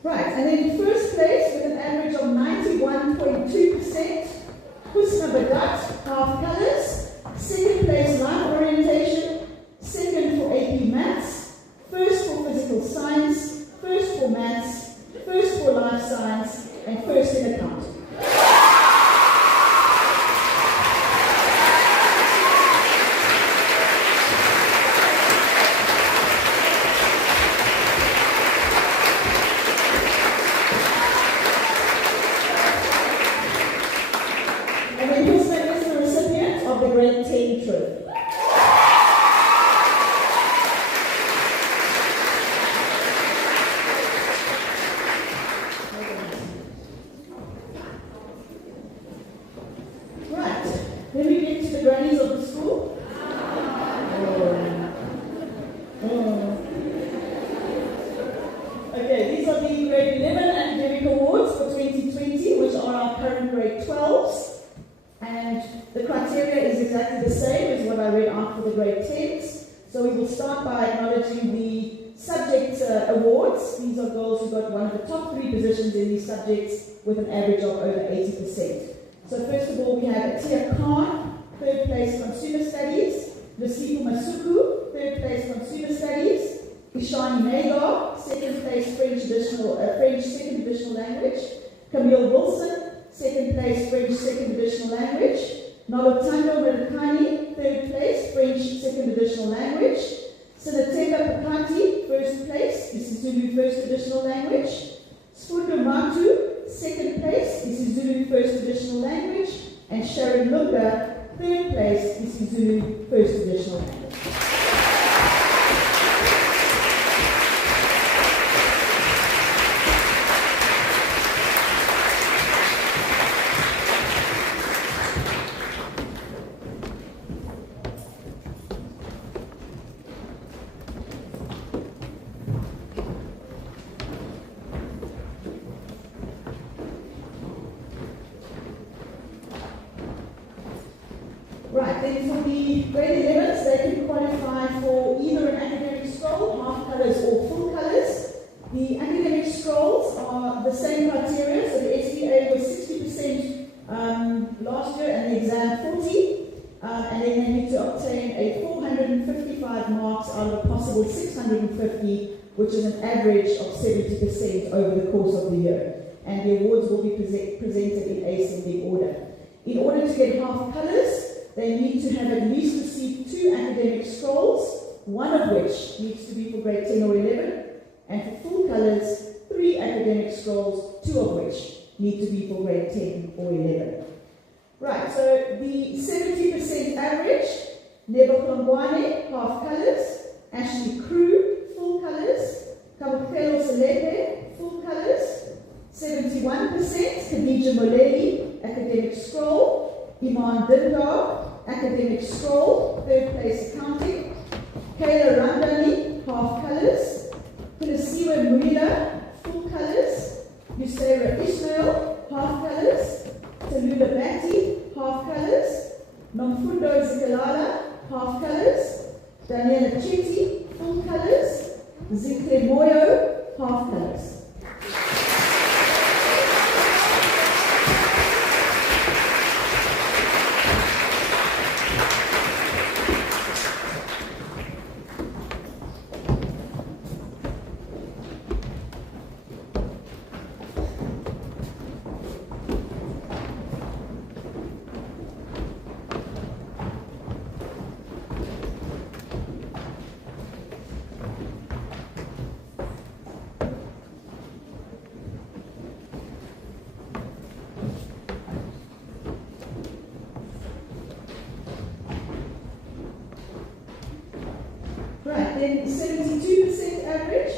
Right, and then first place with an average of 91.2%, Husna Badat, half colours. Second place, life orientation. Second for AP Maths. First for physical science. First for maths. First for life science. And first in accounting. And then Husna is the recipient of the grade 10 trophy. Right, then we get to the grannies of the school. Okay, these are the grade 11 academic awards for 2020, which are our current grade 12s. And the criteria is exactly the same as what I read out for the grade 10s. So we will start by acknowledging the subject awards. These are girls who got one of the top 3 positions in these subjects with an average of over 80%. So first of all, we have Atia Khan, third place Consumer Studies. Rasipu Masuku, third place Consumer Studies. Ishani Nagar, second place French second additional language. Camille Wilson, second place French second additional language. Nolotando Mercani, third place French second additional language. Sinatega Pakati, first place isiZulu first additional language. Sfundo Matu, second place isiZulu first additional language. And Sharon Lunga, third place isiZulu first additional language. Right, then for the grade 11s, they can qualify for either an academic scroll, half colours or full colours. The academic scrolls are the same criteria, so the SBA was 60% last year and the exam 40, and then they need to obtain a 455 marks out of a possible 650, which is an average of 70% over the course of the year. And the awards will be presented in ascending order. In order to get half colours, they need to have at least received 2 academic scrolls, one of which needs to be for grade 10 or 11, and for full colours, 3 academic scrolls, 2 of which need to be for grade 10 or 11. Right, so the 70% average, Nebo Klongwane, half colours, Ashley Crew, full colours, Kabukelo Selepe, full colours, 71%, Khadija Moleli, academic scroll, Iman Dindar, academic scroll, third place accounting. Kayla Randani, half colours. Kulisiwe Muila, full colours. Yusera Ismail, half colours. Talula Bati, half colours. Nomfundo Zikalala, half colours. Daniela Chiti, full colours. Zikle Moyo, half colours. then 72% average.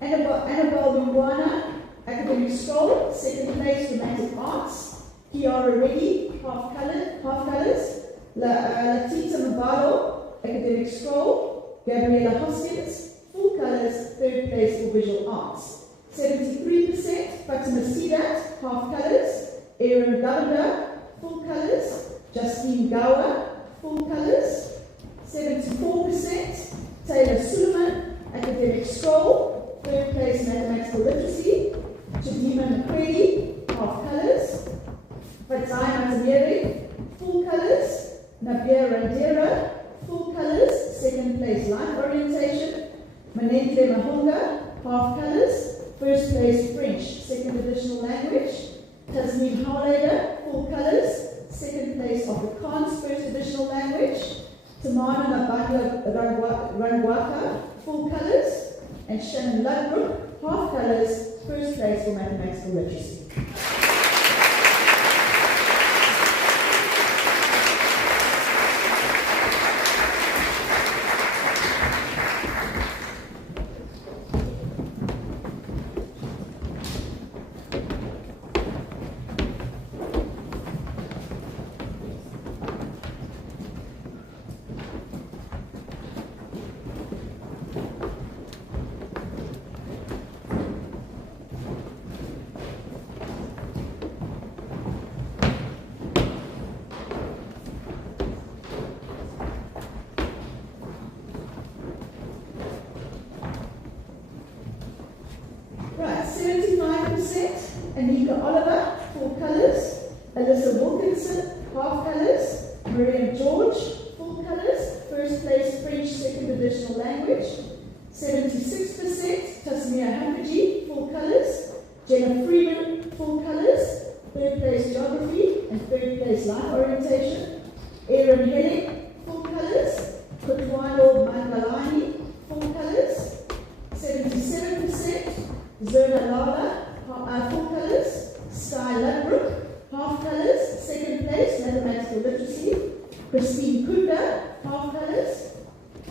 Annabelle Lungwana, academic scroll, second place, romantic arts. Kiara Reddy, half colours. Latita Mabalo, academic scroll. Gabriella Hoskins, full colours, third place for visual arts. 73%, Fatima Sidat, half colours. Aaron Governor, full colours. Justine Gower, full colours. 74%, Taylor Suleiman, academic scroll, third place mathematical literacy. Chidima McCready, half colours. Fatai Matamere, full colours. Nabia Randera, full colours, second place life orientation. Manentle Mahonga, half colours, first place French, second additional language. Tasneem Howlader, full colours, second place Afrikaans, first additional language. Tamana Nabagla Rangwaka, full colours. And Shannon Ludbrook, half colours, first place for mathematical literacy. Right, 75%, Anika Oliver, full colours. Alyssa Wilkinson, half colours. Miriam George, full colours. First place French, second additional language. 76%, Tasmia Hamkaji, full colours. Jenna Freeman, full colours. Third place geography and third place life orientation. Aaron Hennig, full colours. Kutwano Mangalani, full colours. 77%. Zona Lala, full colours. Sky Ludbrook, half colours. Second place, mathematical literacy. Christine Kunda, half colours.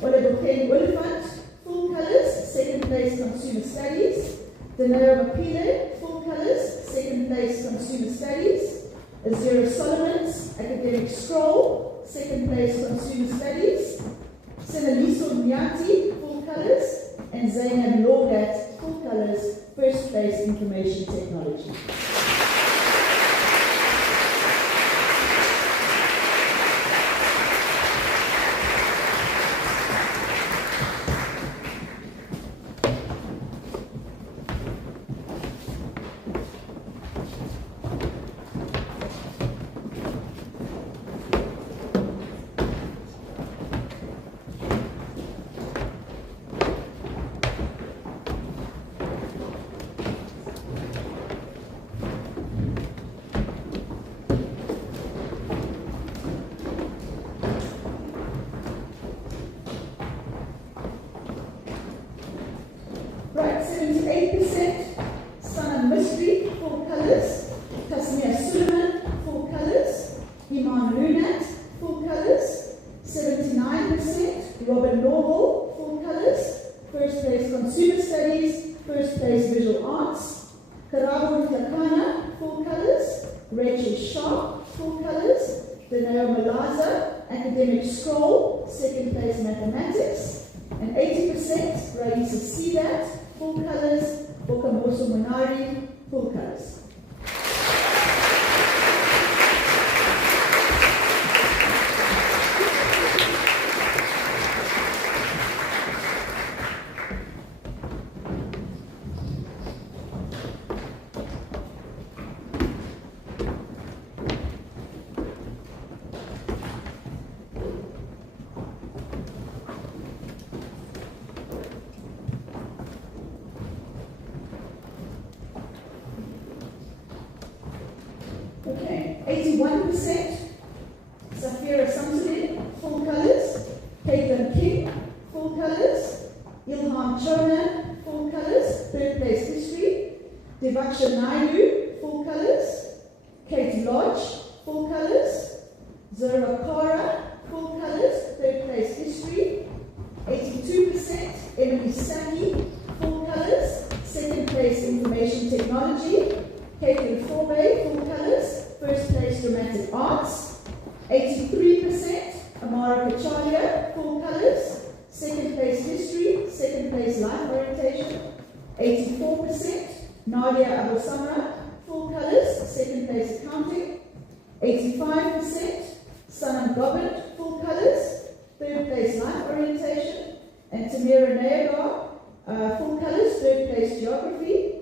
Oliver Ken Oliphant, full colours. Second place, consumer studies. Danara Mapile, full colours. Second place, consumer studies. Azura Solomons, academic scroll. Second place, consumer studies. Senaliso Nyati, full colours. And Zainab Lorgat, full colours, first place information technology. Right, 78%, Sana Mystery, full colours. Tasmia Suleiman, full colours. Iman Lunat, full colours. 79%, Robin Norval, full colours. First place Consumer Studies, first place Visual Arts. Karabu Takana, full colours. Rachel Sharp, full colours. Danao Malaza, Academic Scroll, second place Mathematics. And 80%, Raisa Sidat, full colours. Bokamoso Monari, full colours. Okay, 81%, Safira Samsudin, full colours. Caitlin King, full colours. Ilham Chona, full colours, third place history. Devaksha Naidu, full colours. Kate Lodge, full colours. Zora Kara, full colours, third place history. 82%, Emily Saki, full colours. Second place, Information Technology. Caitlin Forbay, full colours. First place, Dramatic Arts. 83%, Amara Kachalia, full colours. Second place, History. Second place, Life Orientation. 84%, Nadia Abusamra, full colours. Second place, Accounting. 85%, Sanam Gobbin, full colours. Third place, Life Orientation. And Tamira Nayagar, full colours. Third place, Geography.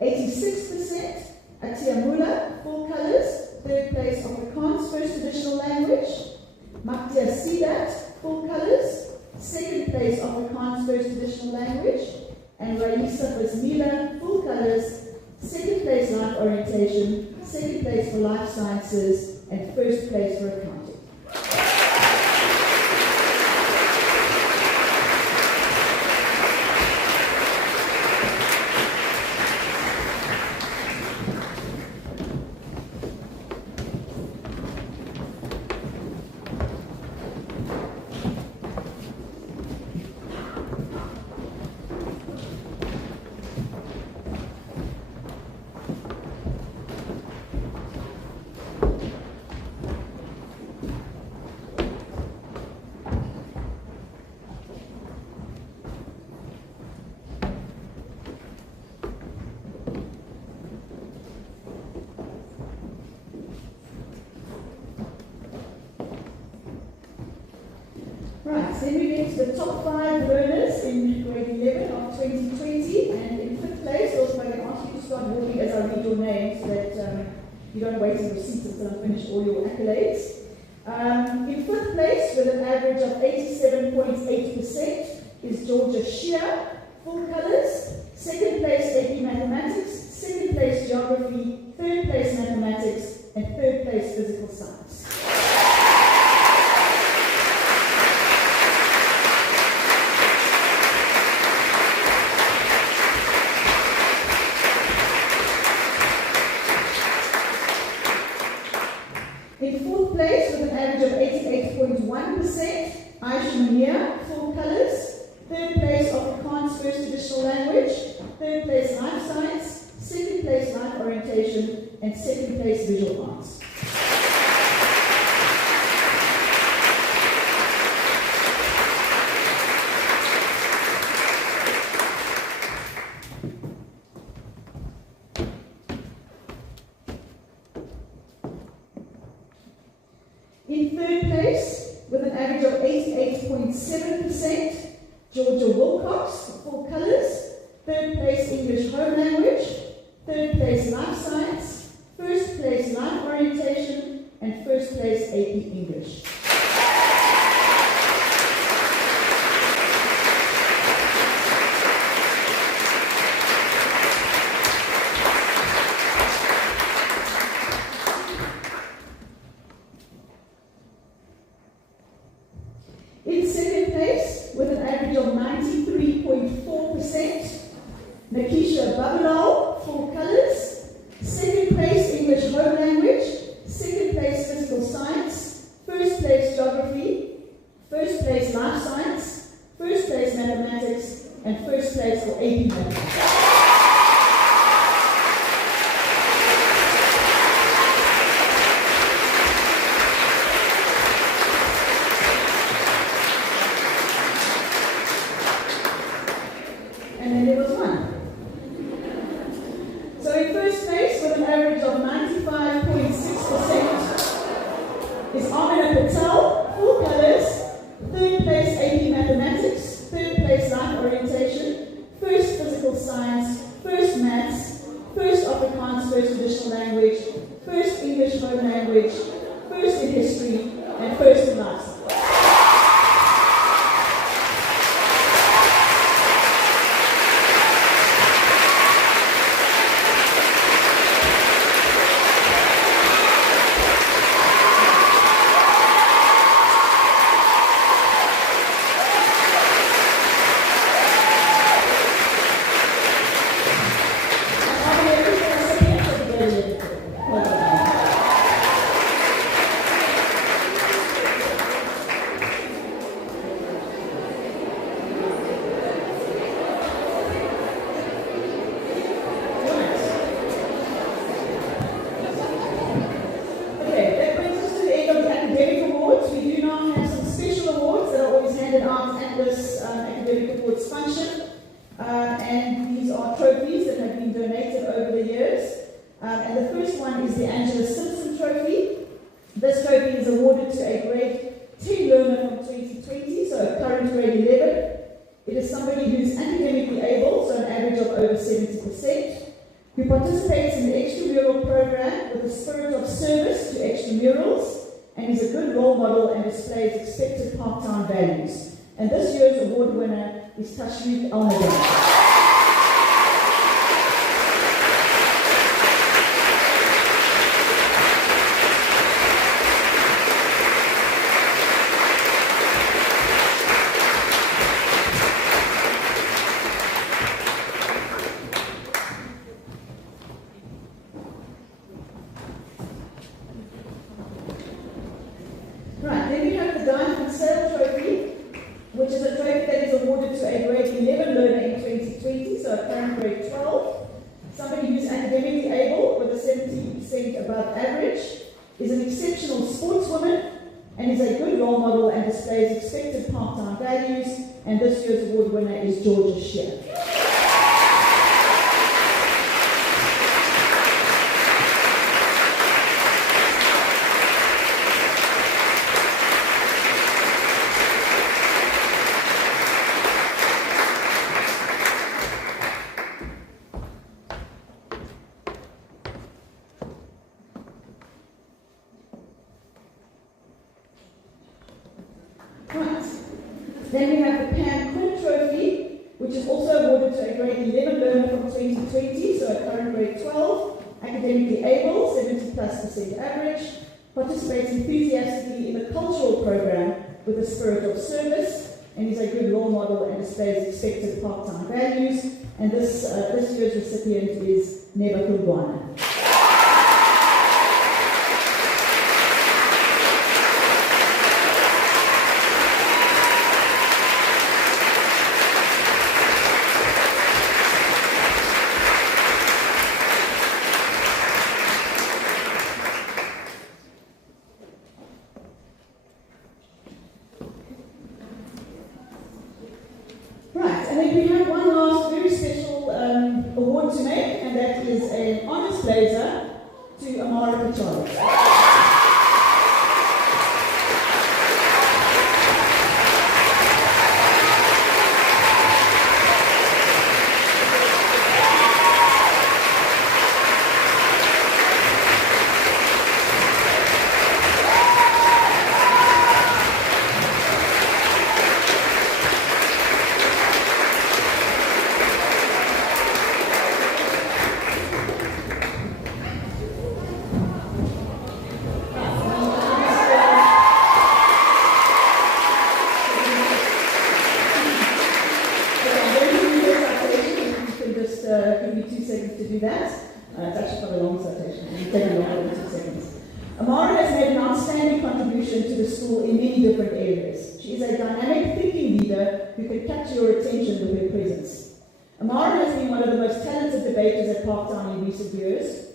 86%, Atia Mula, full colours. Third place, Afrikaans, first additional language. Maktia Sidat, full colours. Second place, Afrikaans, first additional language. And Raisa Basmila, full colours. Second place, Life Orientation. Second place for Life Sciences. And first place for Accounting. Right, then we get to the top 5 learners in grade 11 of 2020, and in 5th place, also I can ask you to start walking as I read your name so that you don't wait in your seats until I finish all your accolades. In 5th place, with an average of 87.8%, is Georgia Shear, full colours. 2nd place, AP Mathematics. 2nd place, Geography. 3rd place, Mathematics. And 3rd place, Physical Science. In 4th place, with an average of 88.1%, Aisha Munir, full colours. 3rd place, Afrikaans, first additional language. 3rd place, Life Science. 2nd place, Life Orientation. And 2nd place, Visual Arts. In 3rd place, with an average of 88.7%, Georgia Wilcox, full colours. 3rd place, English Home Language. 3rd place, Life Science. 1st place, Life Orientation. And 1st place, AP English. In 2nd place, with an average of 93.4%, Nakisha Babalal, full colours. 2nd place, English Home Language. 2nd place, Physical Science. 1st place, Geography. 1st place, Life Science. 1st place, Mathematics. And 1st place for AP Mathematics. And then there was one. So in 1st place, with an average of 95.6%, is Amina Patel, full colours. 3rd place, AP Mathematics. 3rd place, Life Orientation. 1st Physical Science. 1st Maths. 1st Afrikaans, first additional language. 1st English Home Language. 1st in History. And 1st in Life Science. first one is the Angela Simpson Trophy. This trophy is awarded to a grade 10 learner from 2020, so a current grade 11. It is somebody who's academically able, so an average of over 70%, who participates in the extramural program with a spirit of service to extramurals, and is a good role model and displays expected Parktown values. And this year's award winner is Tashreeq Almadan. Right, then we have the Diamond Sale Trophy, which is a trophy that is awarded to a grade 11 learner in 2020, so a current grade 12. Somebody who's academically able with a 70% above average, is an exceptional sportswoman, and is a good role model and displays expected Parktown values, and this year's award winner is Georgia Shear. Right. Then we have the Pam Quinn Trophy, which is also awarded to a grade 11 learner from 2020, so a current grade 12, academically able, 70+% average, participates enthusiastically in the cultural program with a spirit of service, and is a good role model and displays expected Parktown values. And this year's recipient is Neba Kulwana. Right, and then we have one last very special award to make, and that is an honours blazer to Amara Kachara. Give me 2 seconds to do that. It's actually quite a long citation. It'll take me longer than 2 seconds. Amara has made an outstanding contribution to the school in many different areas. She is a dynamic thinking leader who can capture your attention with her presence. Amara has been one of the most talented debaters at Parktown in recent years.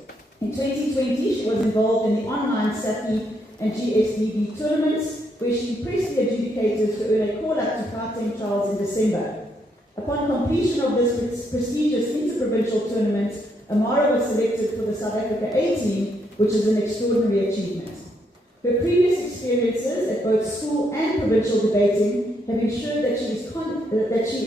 In 2020, she was involved in the online SAPI and GSDB tournaments, where she impressed the adjudicators to earn a call-up to Parktown trials in December. Upon completion of this prestigious interprovincial tournament, Amara was selected for the South Africa A team, which is an extraordinary achievement. Her previous experiences at both school and provincial debating have ensured that she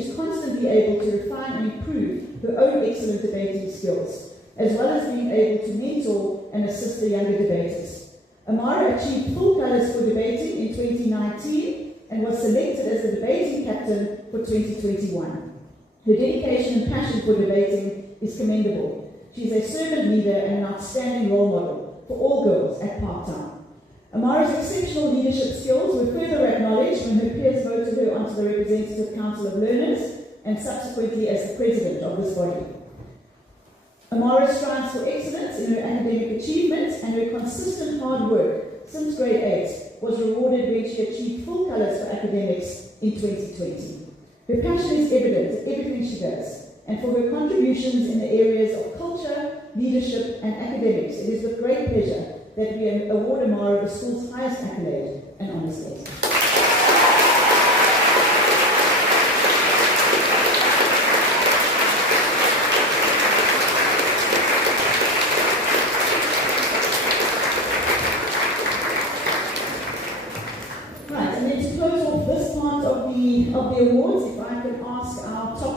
is constantly able to refine and improve her own excellent debating skills, as well as being able to mentor and assist the younger debaters. Amara achieved full colours for debating in 2019 and was selected as the debating captain for 2021. Her dedication and passion for debating is commendable. She is a servant leader and an outstanding role model for all girls at Parktown. Amara's exceptional leadership skills were further acknowledged when her peers voted her onto the Representative Council of Learners and subsequently as the president of this body. Amara strives for excellence in her academic achievements, and her consistent hard work since grade 8 was rewarded when she achieved full colours for academics in 2020. Her passion is evident in everything she does, and for her contributions in the areas of culture, leadership, and academics, it is with great pleasure that we award Amara the school's highest accolade, an honours blazer.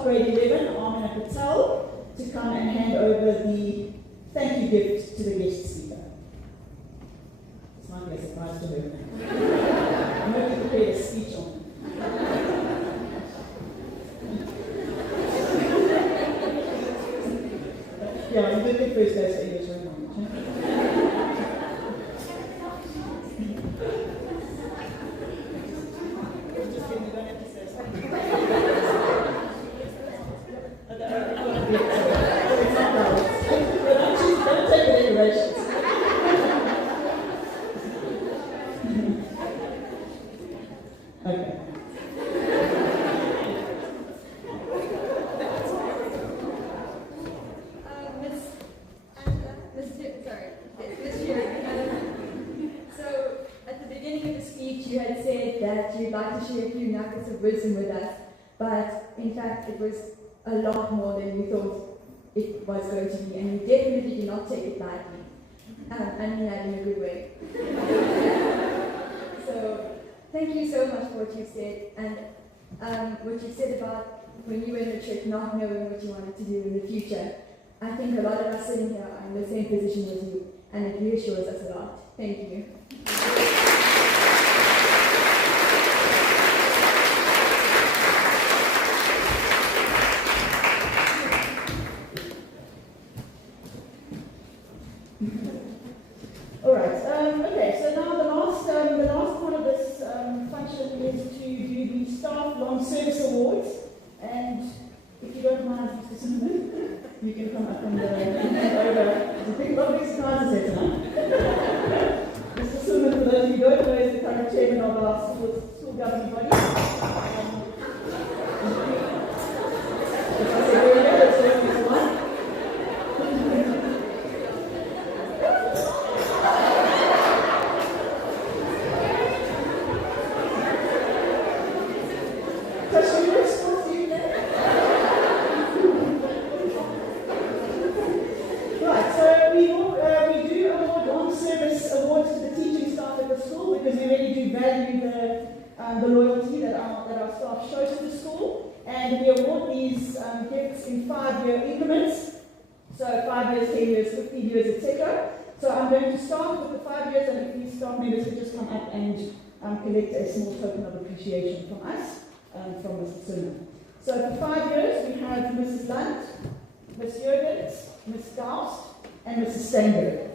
of grade 11, Amina Patel, to come and hand over the thank you gift to the guest speaker. This might be a surprise to her. I'm going to prepare a speech on it. Yeah, you did the first day, so English very much. Just kidding, you don't have to say something. Don't take the decorations. Okay. So, at the beginning of the speech, you had said that you'd like to share a few nuggets of wisdom with us, but in fact, it was a lot more than you thought it was going to be, and you definitely did not take it lightly. I mean that in a good way. So, thank you so much for what you said, and what you said about when you were in the church not knowing what you wanted to do in the future. I think a lot of us sitting here are in the same position as you, and it reassures us a lot. Thank you. All right. Okay. So now the last part of this function is to do the staff long service awards, and if you don't mind, Mr. Cinnamon, you can come up and hand over. There's a big lot of exercises here tonight. Mr. Cinnamon, for those of you who don't know, is the current chairman of our school governing body. If I say very well, it's always Mr. One. The loyalty that our staff shows to the school, and we award these gifts in 5-year increments. So 5 years, 10 years, 15 years, etc. So I'm going to start with the 5 years, and if these staff members could just come up and collect a small token of appreciation from us, from Mrs. Zimmer. So for 5 years, we have Mrs. Lunt, Ms. Jurgens, Ms. Daust, and Mrs. Steinberg.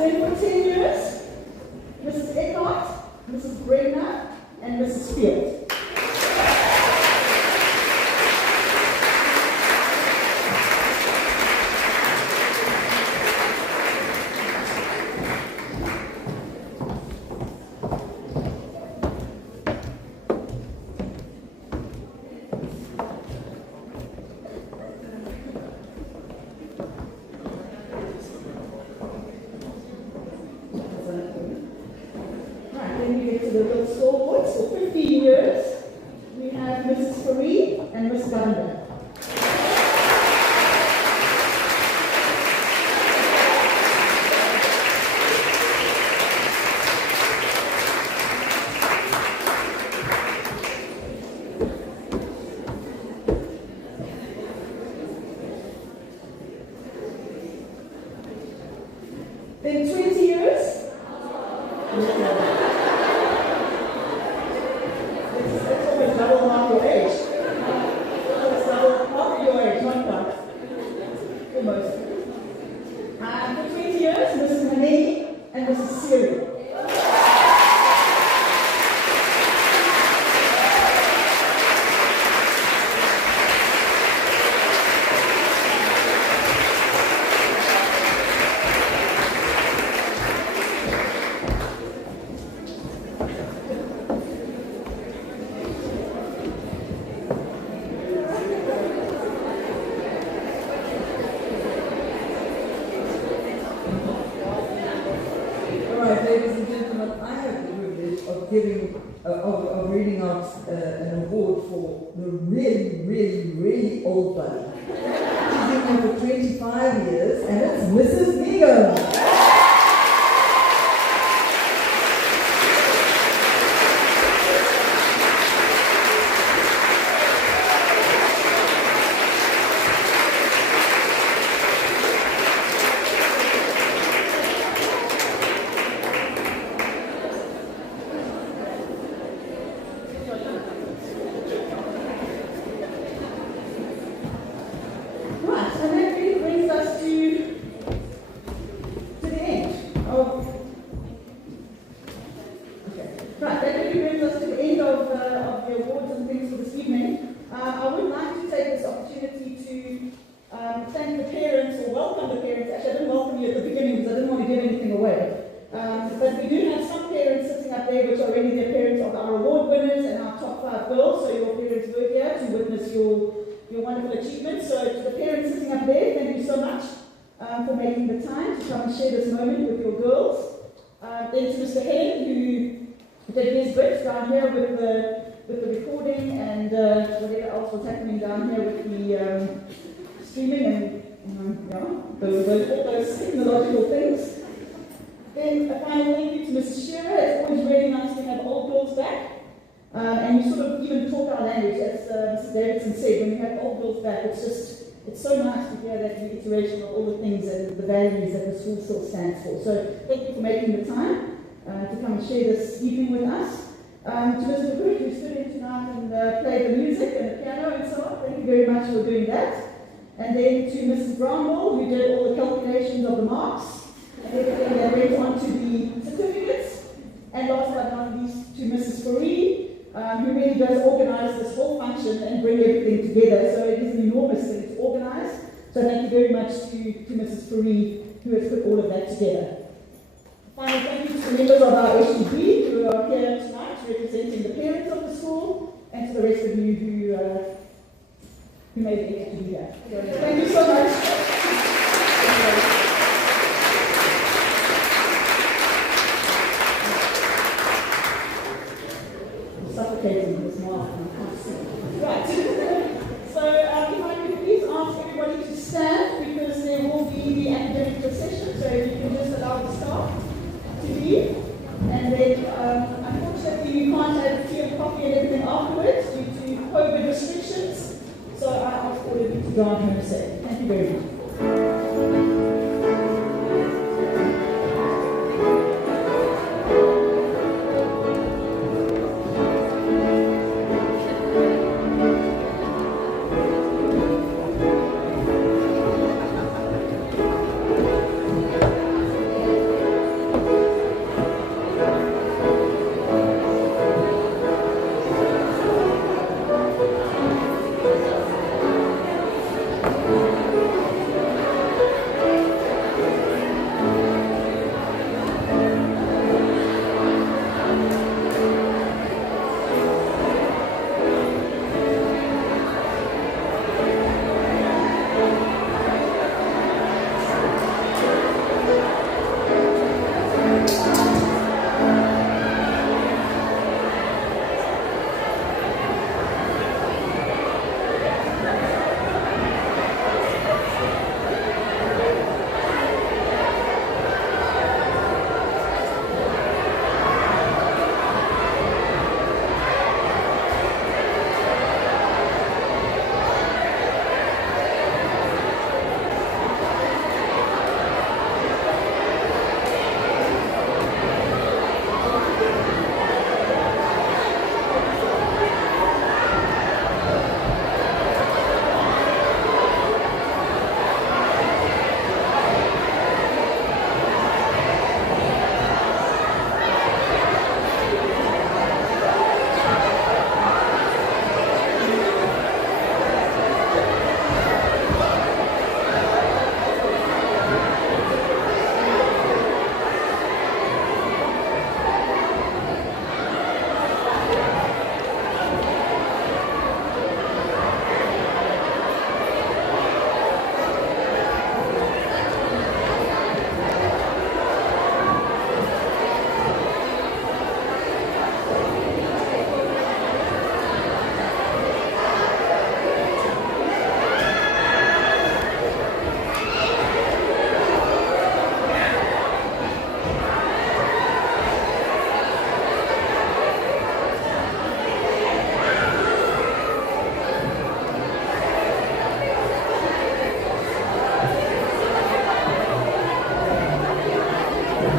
Then for 10 years, Mrs. Eckhart, Mrs. Brenner, and Mrs. Field. Then we get to the real stalwarts. For 15 years, we have Mrs. Fareed and Ms. Gunda. Then 20 years. It's almost double half your age. It's double half your age, not quite. Almost. For 20 years, Mrs. Haneni and Mrs. Siri. right, ladies and gentlemen, I have the privilege of of reading out an award for the really old bunny. She's been here for 25 years, and it's Mrs. Negan. Right, and that really brings us to the end of. Okay. Right, that really brings us to the end of the awards and things for this evening. I would like to take this opportunity to thank the parents, or welcome the parents. Actually, I didn't welcome you at the beginning because I didn't want to give anything away. But we do have some parents sitting up there which are already the parents of our award winners and our top 5 girls. So your parents were here to witness your wonderful achievements. So to the parents sitting up there, thank you so much for making the time to come and share this moment with your girls. Then to Mr. Helen, who did his bit down here with the recording and whatever else was happening down here with the streaming and all those technological things. Then a final thank you to Mrs. Shearer. It's always really nice to have old girls back. And you sort of even talk our language, as Mr. Davidson said, when you have old girls back, it's so nice to hear that reiteration of all the things and the values that the school still stands for. So thank you for making the time to come and share this evening with us. To Mr. Hood, who stood in tonight and played the music and the piano and so on, thank you very much for doing that. And then to Mrs. Brownwell, who did all the calculations of the marks and everything that went on to the certificates. And last but not least, to Mrs. Faree, who really does organize this whole function and bring everything together. So it is an enormous thing to organize. So thank you very much to Mrs. Faree, who has put all of that together. Finally, thank you to the members of our SGB who are here tonight representing the parents of the school, and to the rest of you who made the effort to be here. Thank you so much. Suffocating this morning. Right. So if I could please ask everybody to stand, because there will be the academic procession, so if you can just allow the staff to leave. And then unfortunately you can't have tea and coffee and everything afterwards due to COVID restrictions. So I ask all of you to go on home safe. Thank you very much.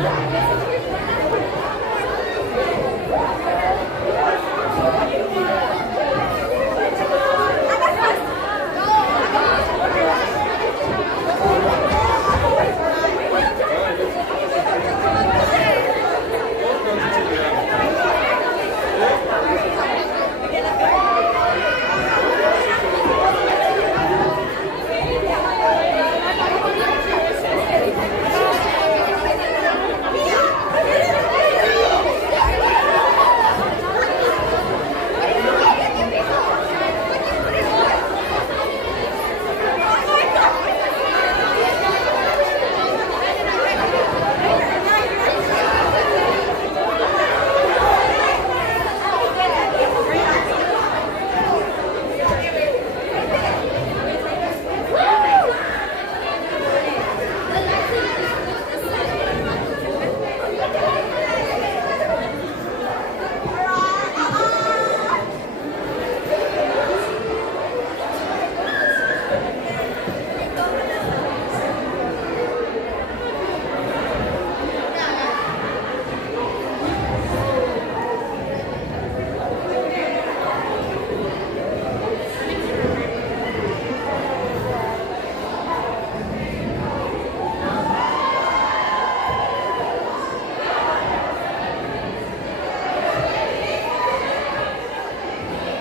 Yes,